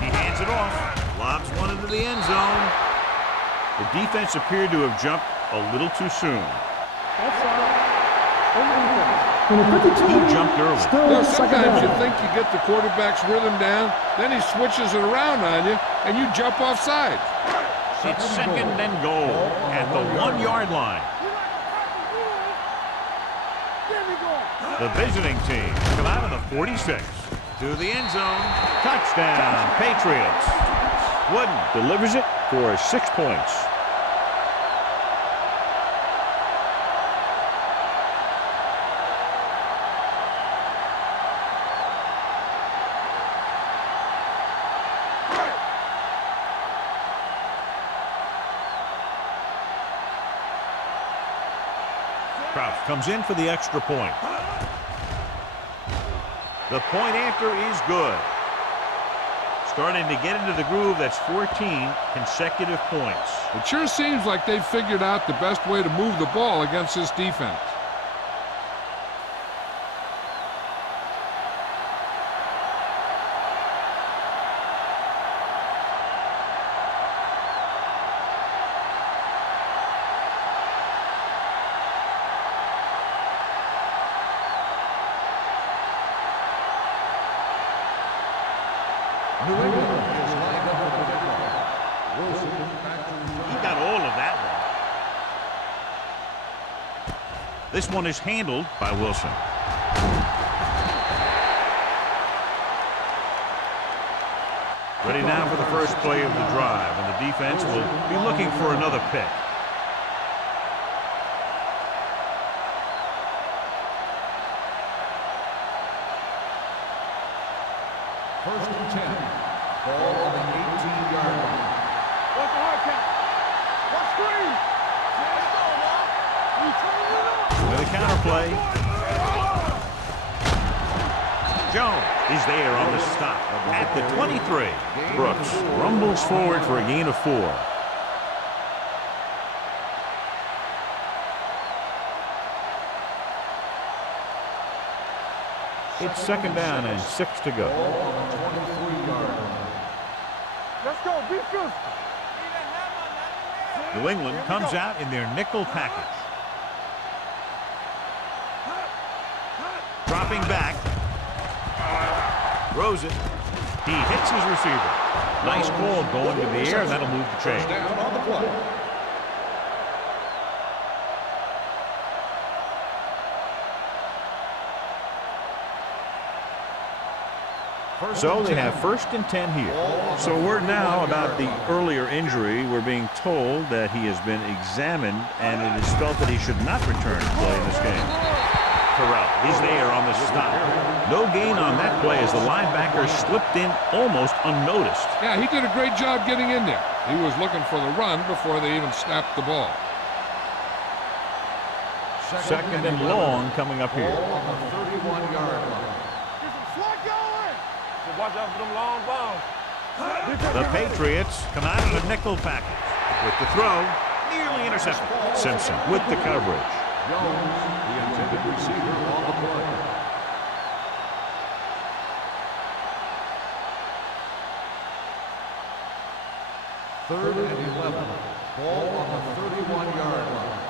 He hands it off. Lobs one into the end zone. The defense appeared to have jumped a little too soon. He jumped early. Now, sometimes you think you get the quarterback's rhythm down, then he switches it around on you, and you jump offside. It's second and goal at the 1-yard line. The visiting team come out of the 46 to the end zone. Touchdown, Patriots. Wooden delivers it for 6 points. Crouch comes in for the extra point. The point after is good. Starting to get into the groove. That's 14 consecutive points. It sure seems like they've figured out the best way to move the ball against this defense. New England is lined up for the kickoff. Wilson back to He got all of that one. This one is handled by Wilson. Ready now for the first play of the drive, and the defense will be looking for another pick. First and 10. Ball on the 18-yard line. What's the hard count? What screen? Let's go, man. With a counter play. Jones is there on the stop at the 23. Brooks rumbles forward for a gain of 4. It's second down and 6 to go. Ball on the 23-yard line. Let's go. Be physical. New England comes out in their nickel package. Dropping back. Throws it. He hits his receiver. Nice call going to the air. That'll move the chain. Down on the play. So they have first and 10 here. So word now about the earlier injury. We're being told that he has been examined and it is felt that he should not return to play in this game. Terrell is there on the stop. No gain on that play as the linebacker slipped in almost unnoticed. Yeah, he did a great job getting in there. He was looking for the run before they even snapped the ball. Second and long coming up here. Ball on the 31-yard line. Get some slot going. So watch out for them long balls. The Patriots come out in a nickel package. With the throw, nearly intercepted. Simpson with the coverage. Jones, the intended receiver on the play. Third and 11. Ball on the 31-yard line.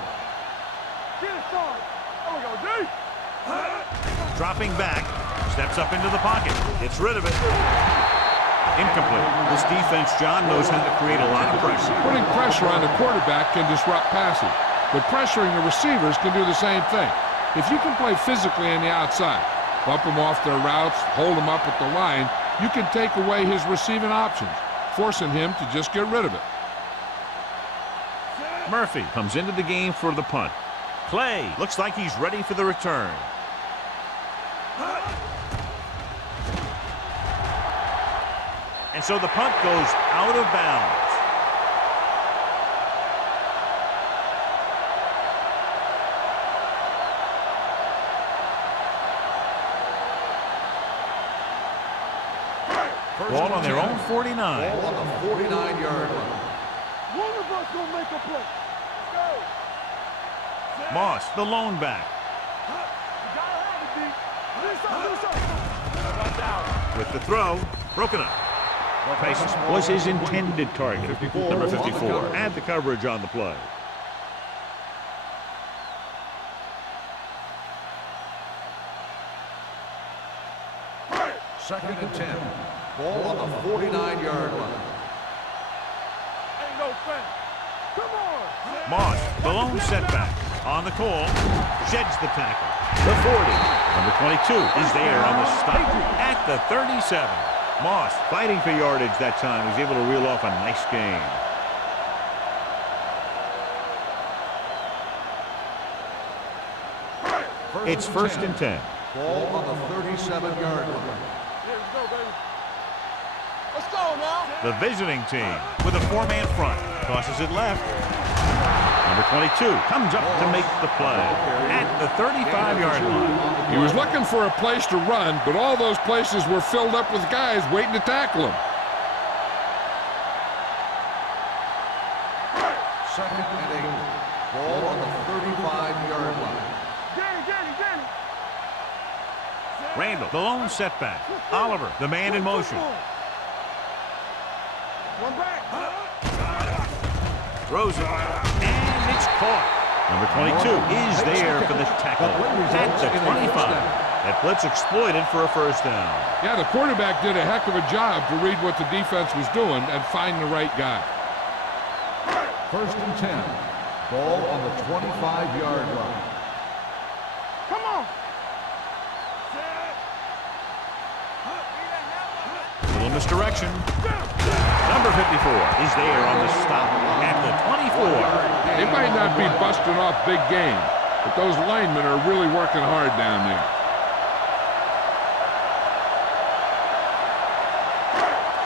Get it started. There we go, D. Dropping back, steps up into the pocket, gets rid of it. Incomplete. This defense, John, knows how to create a lot of pressure. Putting pressure on the quarterback can disrupt passing, but pressuring the receivers can do the same thing. If you can play physically on the outside, bump them off their routes, hold them up at the line, you can take away his receiving options, forcing him to just get rid of it. Murphy comes into the game for the punt. Clay looks like he's ready for the return. And so the punt goes out of bounds. Ball on their own 49. Ball on the 49-yard line. One of us gonna make a play. Let's go. Moss, the lone back. You gotta have it, D. Do something. With the throw, broken up. Pace was his intended target. Number 54. Add the coverage on the play. Second and 10. Ball on the 49-yard line. Ain't no thing. Come on. Moss, the lone setback. On the call, sheds the tackle. The 40. Number 22 is there on the stop at the 37. Moss fighting for yardage that time. He's able to reel off a nice gain. It's first and 10. Ball on the 37-yard line. Here we go, baby. Let's go now. The visiting team with a four-man front. Tosses it left. Number 22 comes up to make the play at the 35-yard line. He was looking for a place to run, but all those places were filled up with guys waiting to tackle him. Second and 8. Ball on the 35-yard line. Danny. Randall, the lone setback. Oliver, the man in motion. One back. Throws it, and it's caught. Number 22 is there for the tackle at the 25. That blitz exploited for a first down. Yeah, the quarterback did a heck of a job to read what the defense was doing and find the right guy. First and 10. Ball on the 25-yard line. Come on. Little misdirection. Number 54 is there on the stop at the 24. They might not be busting off big game, but those linemen are really working hard down there.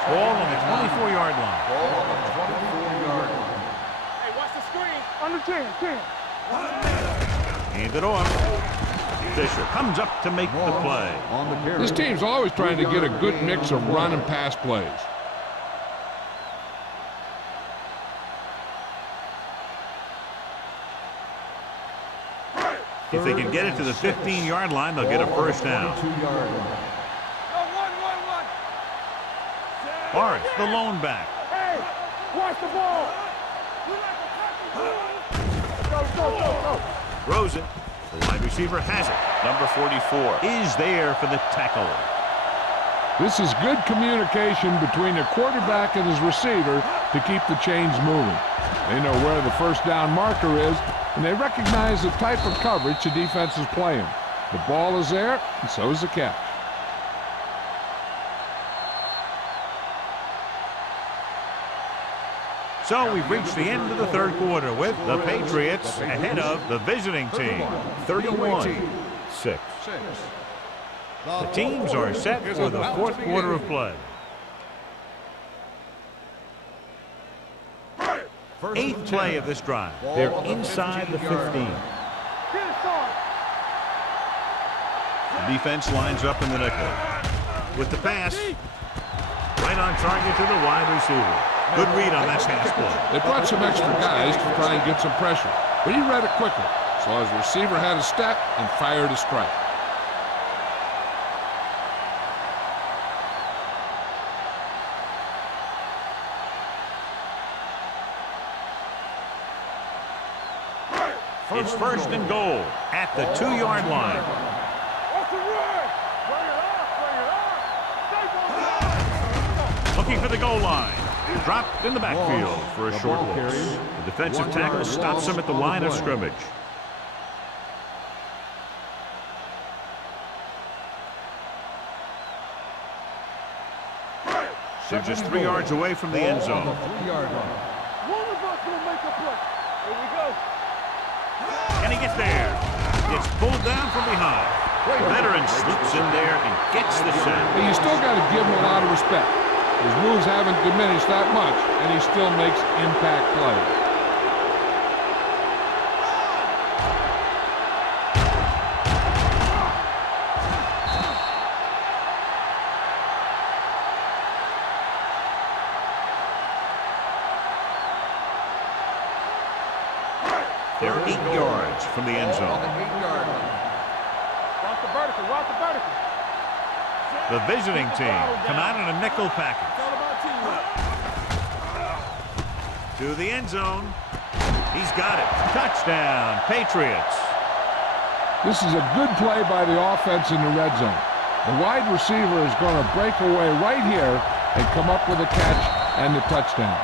Ball on the 24-yard line. Ball on the 24-yard line. Hey, watch the screen. Under 10. Hand it off. Fisher comes up to make the play. On the carry. This team's always trying to get a good mix of run and pass plays. If they can get it to the 15-yard line, they'll get a first down. 22-yard line. Go, 1. Morris, the lone back. Hey, watch the ball. Go. Throws it. The wide receiver has it. Number 44 is there for the tackle. This is good communication between the quarterback and his receiver to keep the chains moving. They know where the first down marker is, and they recognize the type of coverage the defense is playing. The ball is there, and so is the catch. So we've reached the end of the third quarter with the Patriots ahead of the visiting team, 31-17. 6. The teams are set for the fourth quarter of play. 8th play of this drive. They're inside the 15. The defense lines up in the nickel. With the pass, right on target to the wide receiver. Good read on that pass play. They brought some extra guys to try and get some pressure, but he read it quickly. So his receiver had a step and fired a strike. It's 1st and goal at the 2-yard line. Looking for the goal line. Dropped in the backfield for a short loss. The defensive tackle stops him at the line of scrimmage. They're just 3 yards away from the end zone. One of us will make a play. Here we go. And he gets there. Gets pulled down from behind. Veteran slips in there and gets the sack. But you still got to give him a lot of respect. His moves haven't diminished that much, and he still makes impact plays. They're 8 yards from the end zone. Watch the vertical. Watch the vertical. The visiting team come out in a nickel package. It's all about teamwork. To the end zone. He's got it. Touchdown, Patriots. This is a good play by the offense in the red zone. The wide receiver is going to break away right here and come up with a catch and the touchdown.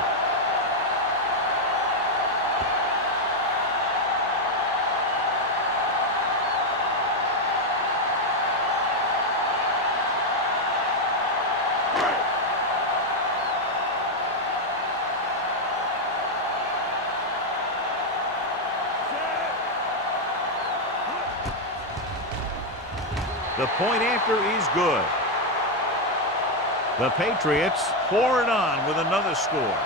The point after is good. The Patriots pour it on with another score.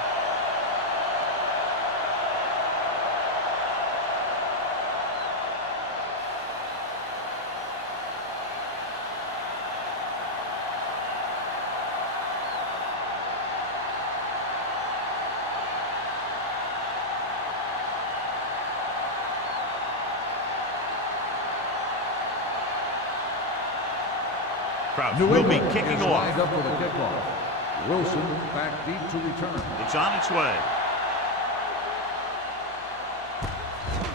Crowd will be kicking off. Up with a kickoff. Wilson back deep to return. It's on its way.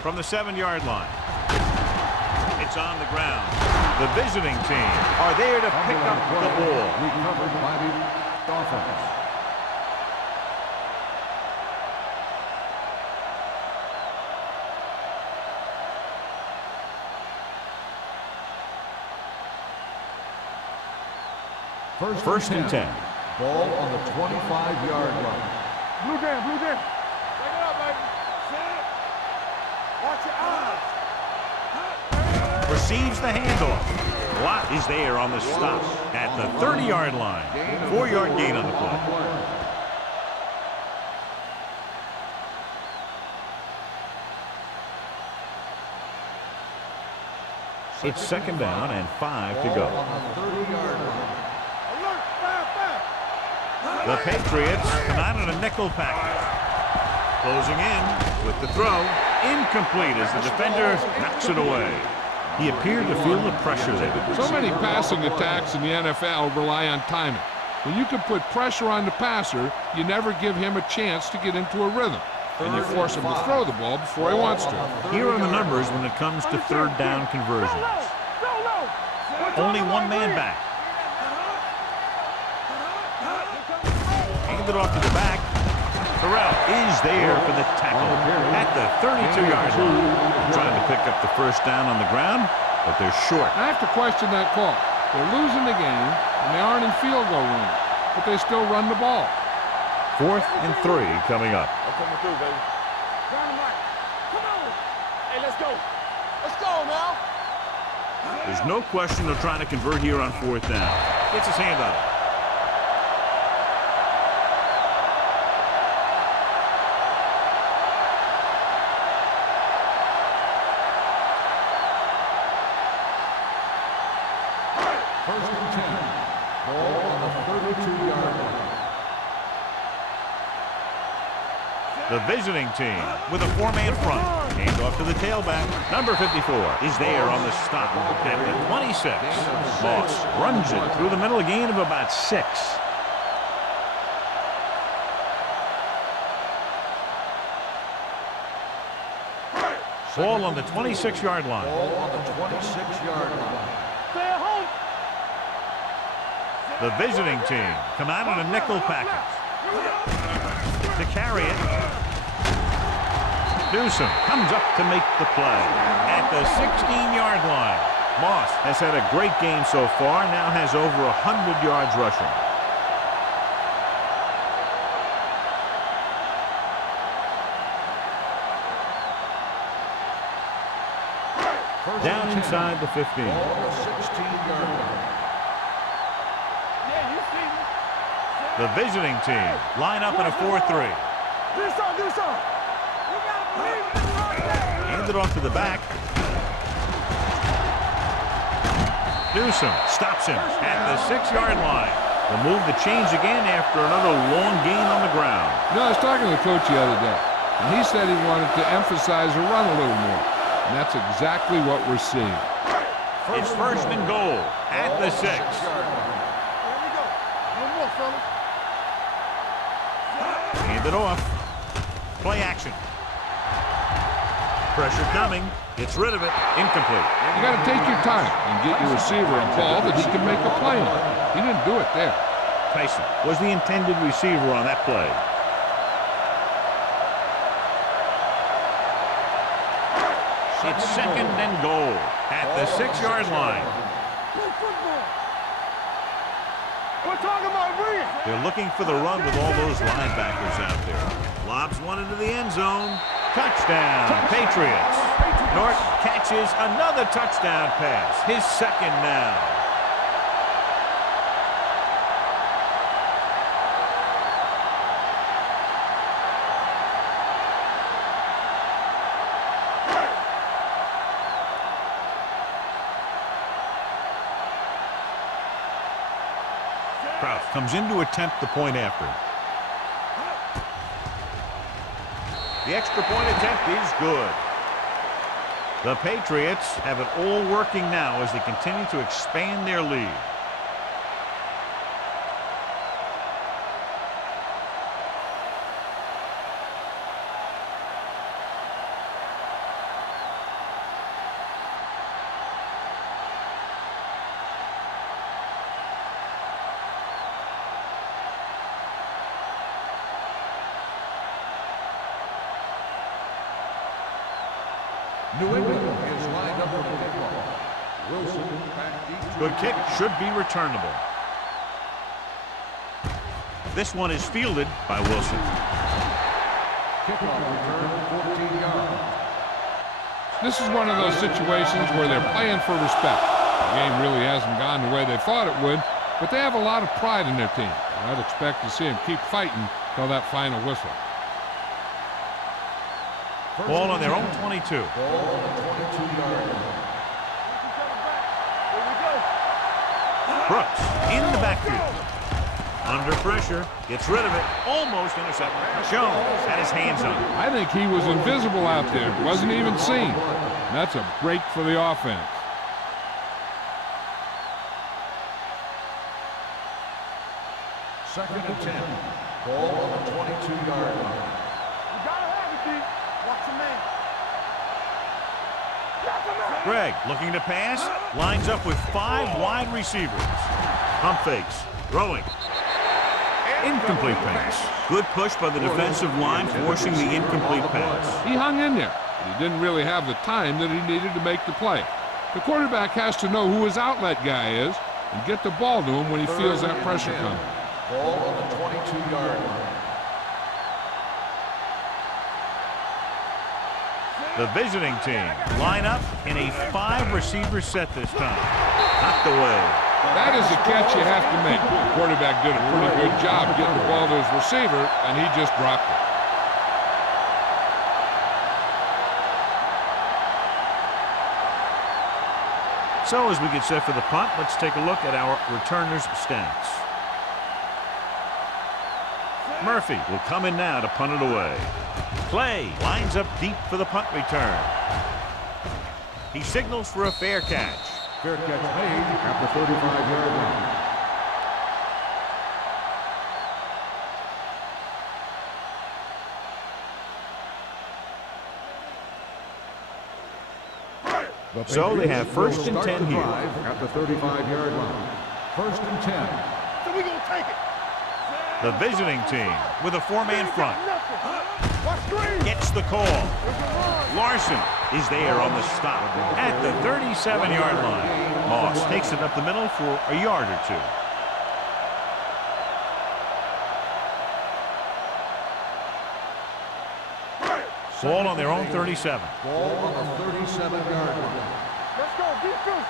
From the 7-yard line. It's on the ground. The visiting team are there to pick up the ball. Recovered by the offense. First and 10. Ball on the 25-yard line. Blue down, blue down. Bring it up, baby. Set. Watch your eyes. Receives the handoff. Watt is there on the stop at the 30-yard line. 4-yard gain on the play. It's 2nd down and 5 to go. On the 30-yard line. Alert, fire. The Patriots come out in a nickel package. Closing in with the throw. Incomplete as the defender knocks it away. He appeared to feel the pressure there. So many passing attacks in the NFL rely on timing. When you can put pressure on the passer, you never give him a chance to get into a rhythm. And you force him to throw the ball before he wants to. Here are the numbers when it comes to 3rd down conversions. Only one man back. Hand it off to the back. Terrell is there for the tackle at the 32-yard line. Trying to pick up the 1st down on the ground, but they're short. I have to question that call. They're losing the game, and they aren't in field goal range, but they still run the ball. 4th and 3 coming up. I'm coming through, baby. Dynamite. Come on. Hey, let's go. Let's go now. There's no question they're trying to convert here on 4th down. Gets his hand on it. First and 10. Ball on the 32-yard line. The visiting team with a 4-man front. Hand off to the tailback. Number 54 is there on the stop at the 26. Moss runs it through the middle, a gain of about 6. Ball on the 26-yard line. Ball on the 26-yard line. Stay home. The visiting team come out in a nickel package. To carry it, Newsom comes up to make the play at the 16-yard line. Moss has had a great game so far, now has over 100 yards rushing. Down inside the 15. Ball on the 16-yard line. Yeah, you see me. The visiting team line up in a 4-3. Do something, do something. You gotta believe it. Hand it off to the back. Newsom stops him at the 6-yard line. The move to change again after another long gain on the ground. You know, I was talking to the coach the other day, and he said he wanted to emphasize the run a little more. And that's exactly what we're seeing. It's first and goal at the 6. Here we go. No more, fellas. Hand it off. Play action. Pressure coming. Gets rid of it. Incomplete. You got to take your time and get your receiver a ball that he can make a play on. He didn't do it there. Tyson was the intended receiver on that play. It's second and goal at the 6-yard line. Play football. We're talking about real. They're looking for the run with all those linebackers out there. Lobs one into the end zone. Touchdown, Patriots. Norton catches another touchdown pass. His second now. Kraft comes in to attempt the point after. The extra point attempt is good. The Patriots have it all working now as they continue to expand their lead. New England is lined up for the kickoff. Wilson back deep. Good kick, should be returnable. This one is fielded by Wilson. Kickoff return 14 yards. This is one of those situations where they're playing for respect. The game really hasn't gone the way they thought it would, but they have a lot of pride in their team. And I'd expect to see them keep fighting till that final whistle. Ball on their own 22. Ball on the 22-yard line. Here we go. Brooks in the backfield. Under pressure, gets rid of it, almost intercepted. Jones had his hands on it. I think he was invisible out there, wasn't even seen. And that's a break for the offense. Second and 10. Ball on the 22-yard line. You gotta have it, D. Watch your man. Got the man. Greg looking to pass, lines up with 5 wide receivers. Pump fakes, throwing. Incomplete pass. Good push by the defensive line, forcing the incomplete pass. He hung in there, but he didn't really have the time that he needed to make the play. The quarterback has to know who his outlet guy is and get the ball to him when he feels that pressure coming. Ball on the 22-yard line. The visiting team line up in a 5-receiver set this time. Knocked away. That is a catch you have to make. The quarterback did a pretty good job getting the ball to his receiver, and he just dropped it. So as we get set for the punt, let's take a look at our returners' stats. Murphy will come in now to punt it away. Clay lines up deep for the punt return. He signals for a fair catch. Fair catch made at the 35-yard line. So they have 1st and 10 here. At the 35-yard line. 1st and 10. So we gonna take it. The visiting team with a 4-man front. Watch screen. Gets the call. Larson is there on the stop at the 37-yard line. Moss takes it up the middle for a yard or two. Ball on their own 37. Ball on the 37-yard line. Let's go, defense.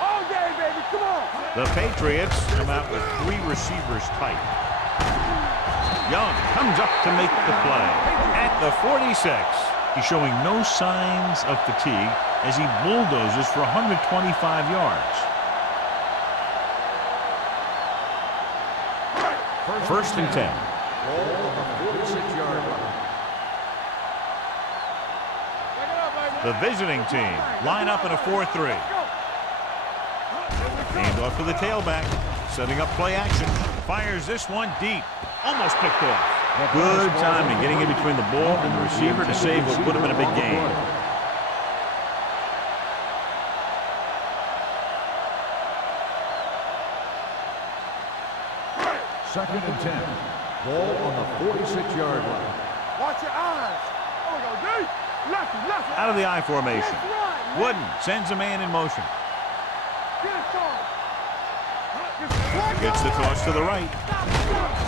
All day, baby. Come on. The Patriots come out with 3 receivers tight. Young comes up to make the play at the 46. He's showing no signs of fatigue as he bulldozes for 125 yards. 1st and 10. Ball on the 46-yard line. The visiting team line up in a 4-3. Hand off to the tailback, setting up play action. Fires this one deep. Almost picked off. Good timing, getting in between the ball and the receiver to save what would have been a big gain. Second and 10. Ball on the 46-yard line. Watch your eyes. Oh, go deep. Left, left. Out of the I formation. Wooden sends a man in motion. Gets the toss to the right.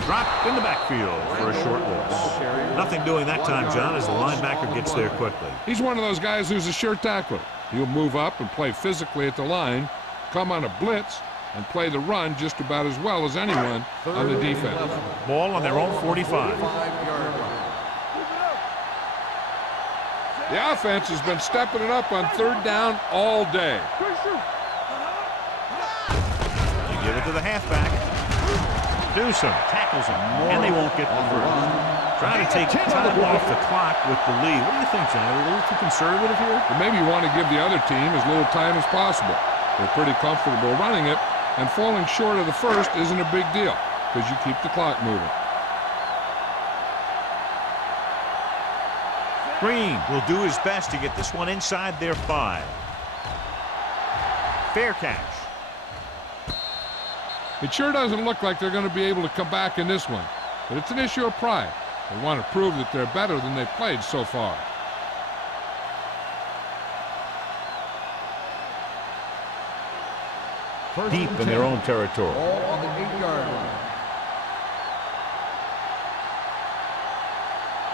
Dropped in the backfield for a short loss. Nothing doing that time, John, as the linebacker gets there quickly. He's one of those guys who's a sure tackler. He'll move up and play physically at the line, come on a blitz, and play the run just about as well as anyone on the defense. Ball on their own 45. The offense has been stepping it up on 3rd down all day. You give it to the halfback. Dewson tackles him, and they won't get the first. Trying to take time off the clock with the lead. What do you think, John? Are we a little too conservative here? But maybe you want to give the other team as little time as possible. They're pretty comfortable running it, and falling short of the first isn't a big deal because you keep the clock moving. Green will do his best to get this one inside their 5. Fair catch. It sure doesn't look like they're going to be able to come back in this one, but it's an issue of pride. They want to prove that they're better than they've played so far. Deep in their own territory. Ball on the 8-yard line.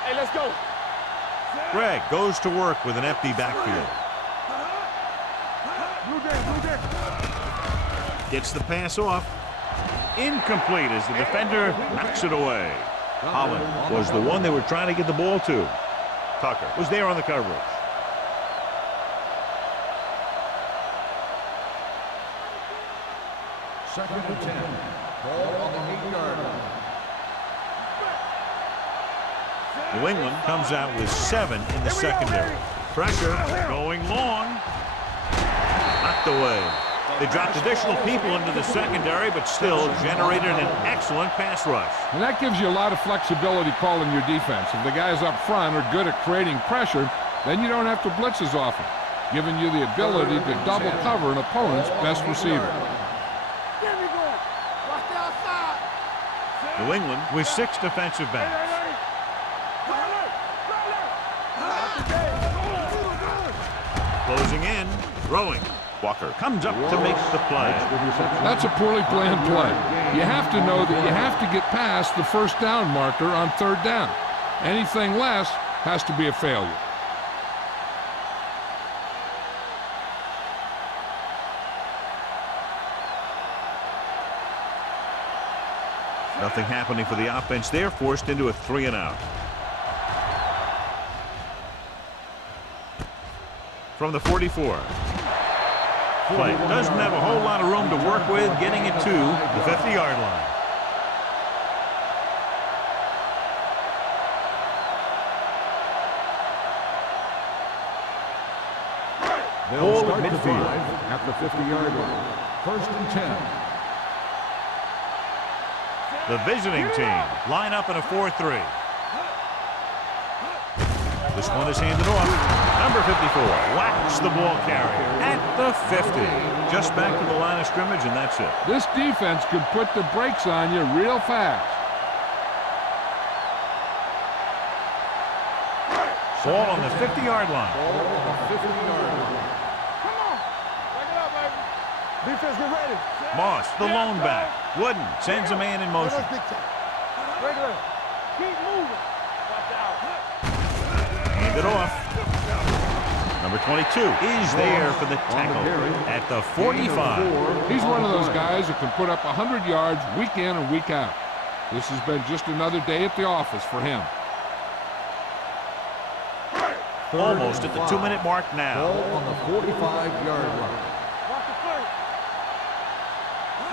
Hey, let's go. Greg goes to work with an empty backfield. Gets the pass off. Incomplete as the defender knocks it away. Holland was the one they were trying to get the ball to. Tucker was there on the coverage. Second and 10. Ball on the 8-yard line. New England comes out with 7 in the secondary. Pressure going long. Knocked away. They dropped additional people into the secondary, but still generated an excellent pass rush. And that gives you a lot of flexibility calling your defense. If the guys up front are good at creating pressure, then you don't have to blitz as often, giving you the ability to double cover an opponent's best receiver. New England with 6 defensive backs. Closing in, throwing. Walker comes up to make the play. That's a poorly planned play. You have to know that you have to get past the 1st down marker on 3rd down. Anything less has to be a failure. Nothing happening for the offense there, forced into a 3-and-out. From the 44. Play doesn't have a whole lot of room to work with, getting it to the 50-yard line. They'll start the drive at the 50-yard line. 1st and 10. The visiting team line up in a 4-3. This one is handed off. Number 54 whacks the ball carrier at the 50. Just back to the line of scrimmage, and that's it. This defense could put the brakes on you real fast. Ball on the 50-yard line. Ball on the 50-yard line. Come on. Back it up, baby. Defense, get ready. Moss, the lone back. Wooden sends a man in motion. Break it up. Keep moving. Watch out. Handed off. Number 22 is there for the tackle at the 45. He's one of those guys that can put up 100 yards week in and week out. This has been just another day at the office for him. Almost at the 2-minute mark now. Ball on the 45-yard line. Watch the play.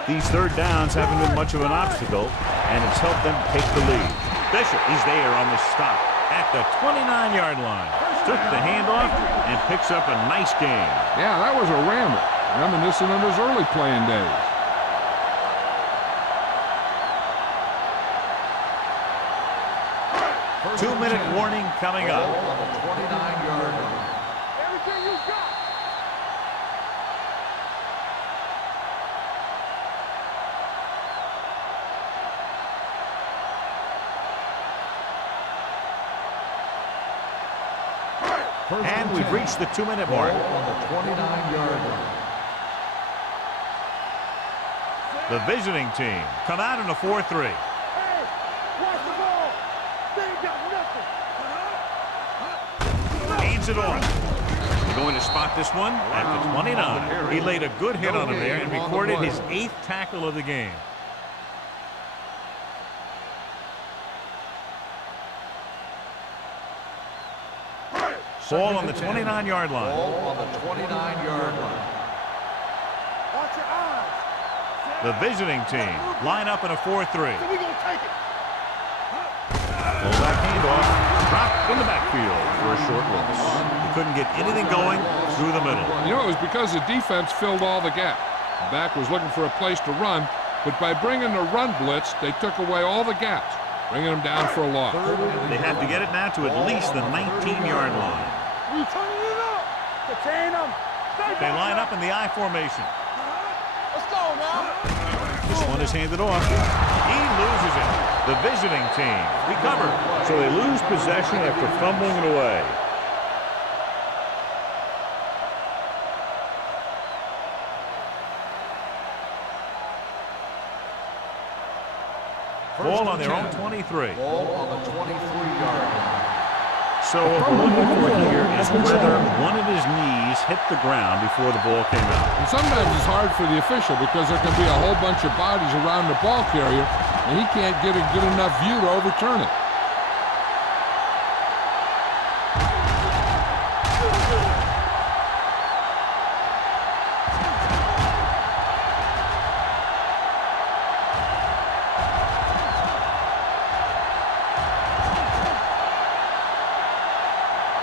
These third downs haven't been much of an obstacle, and it's helped them take the lead. Bishop is there on the stop at the 29-yard line. Took the handoff and picks up a nice gain. Yeah, that was a rammer, reminiscent of his early playing days. Two-minute warning coming up. Ball on the 29-yard line. Everything you got. And we've reached the 2-minute Ball mark. on the 29-yard line. The visiting team come out in a 4-3. Hey, watch the ball. They ain't got nothing. Hands it off. They're going to spot this one at the 29. He laid a good hit on him there and recorded his 8th tackle of the game. Ball on the 29-yard line. Ball on the 29-yard line. Watch your eyes. The visiting team line up in a 4-3. So we gonna take it. Fullback handoff. Dropped in the backfield for a short loss. He couldn't get anything going through the middle. You know, it was because the defense filled all the gap. The back was looking for a place to run, but by bringing the run blitz, they took away all the gaps, bringing them down for a loss. They have to get it now to at least the 19-yard line. We turning it up. Contain them. They line up in the I formation. Let's go now. This one is handed off. He loses it. The visiting team recovered, so they lose possession after fumbling it away. Ball on their own 23. Ball on the 23-yard line. So what we're looking for here is whether one of his knees hit the ground before the ball came out. And sometimes it's hard for the official because there can be a whole bunch of bodies around the ball carrier, and he can't get a good enough view to overturn it.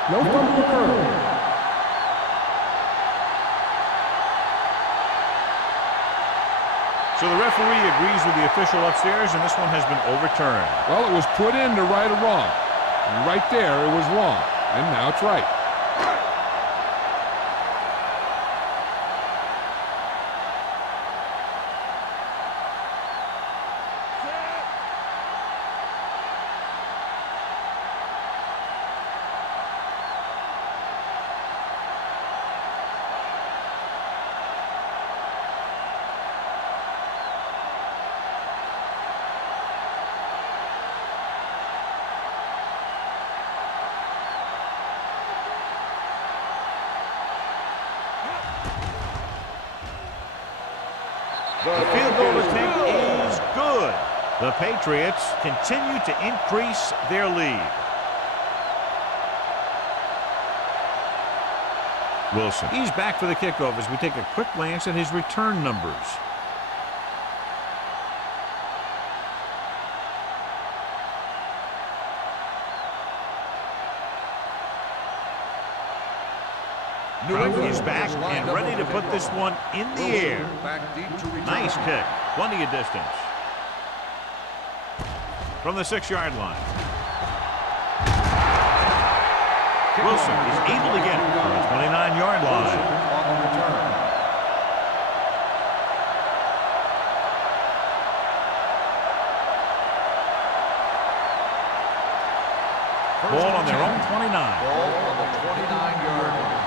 No fumble occurred. So the referee agrees with the official upstairs, and this one has been overturned. Well, it was put in to right a wrong. And right there, it was wrong. And now it's right. The field goal attempt is good. The Patriots continue to increase their lead. Wilson. He's back for the kickoff as we take a quick glance at his return numbers. New England is back and ready to put this one in the air. Nice kick. Plenty of distance. From the 6-yard line. Wilson is able to get it from the 29-yard line. Ball on their own 29. Ball on the 29-yard line.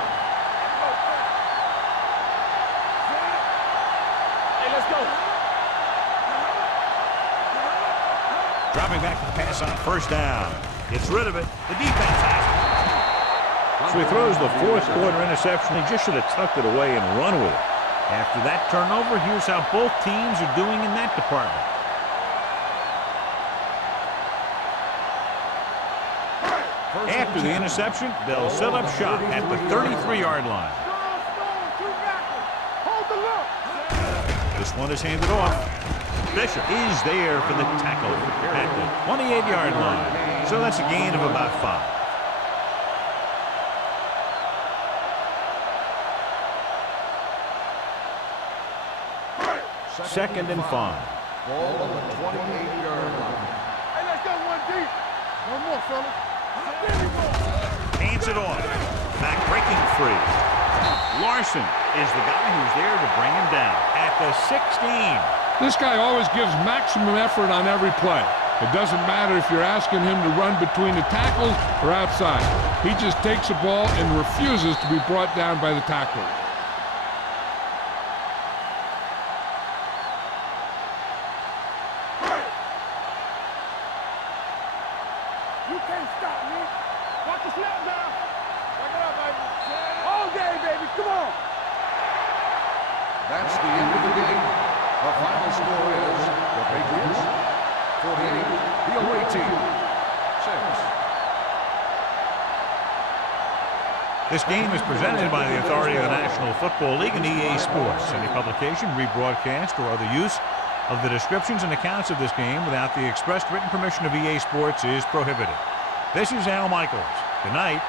Hey, let's go. Dropping back to pass on first down. Gets rid of it. The defense has it. So he throws the fourth-quarter interception. He just should have tucked it away and run with it. After that turnover, here's how both teams are doing in that department. After the interception, they'll set up shop at the 33-yard line. This one is handed off. Bishop is there for the tackle at the 28-yard line. So that's a gain of about 5. Second and 5. Ball on the 28-yard line. Hey, let's go one deep. One more, fellas. Hands it off. Back breaking free. Larson is the guy who's there to bring him down at the 16. This guy always gives maximum effort on every play. It doesn't matter if you're asking him to run between the tackles or outside. He just takes the ball and refuses to be brought down by the tackler. You can't stop me. Watch the snap now. Back it up, baby. All day, baby. Come on. That's the end of the game. The final score is the Patriots 48, the away team 6. This game is presented by the authority of the National Football League and EA Sports. Any publication, rebroadcast, or other use of the descriptions and accounts of this game without the expressed written permission of EA Sports is prohibited. This is Al Michaels. Good night.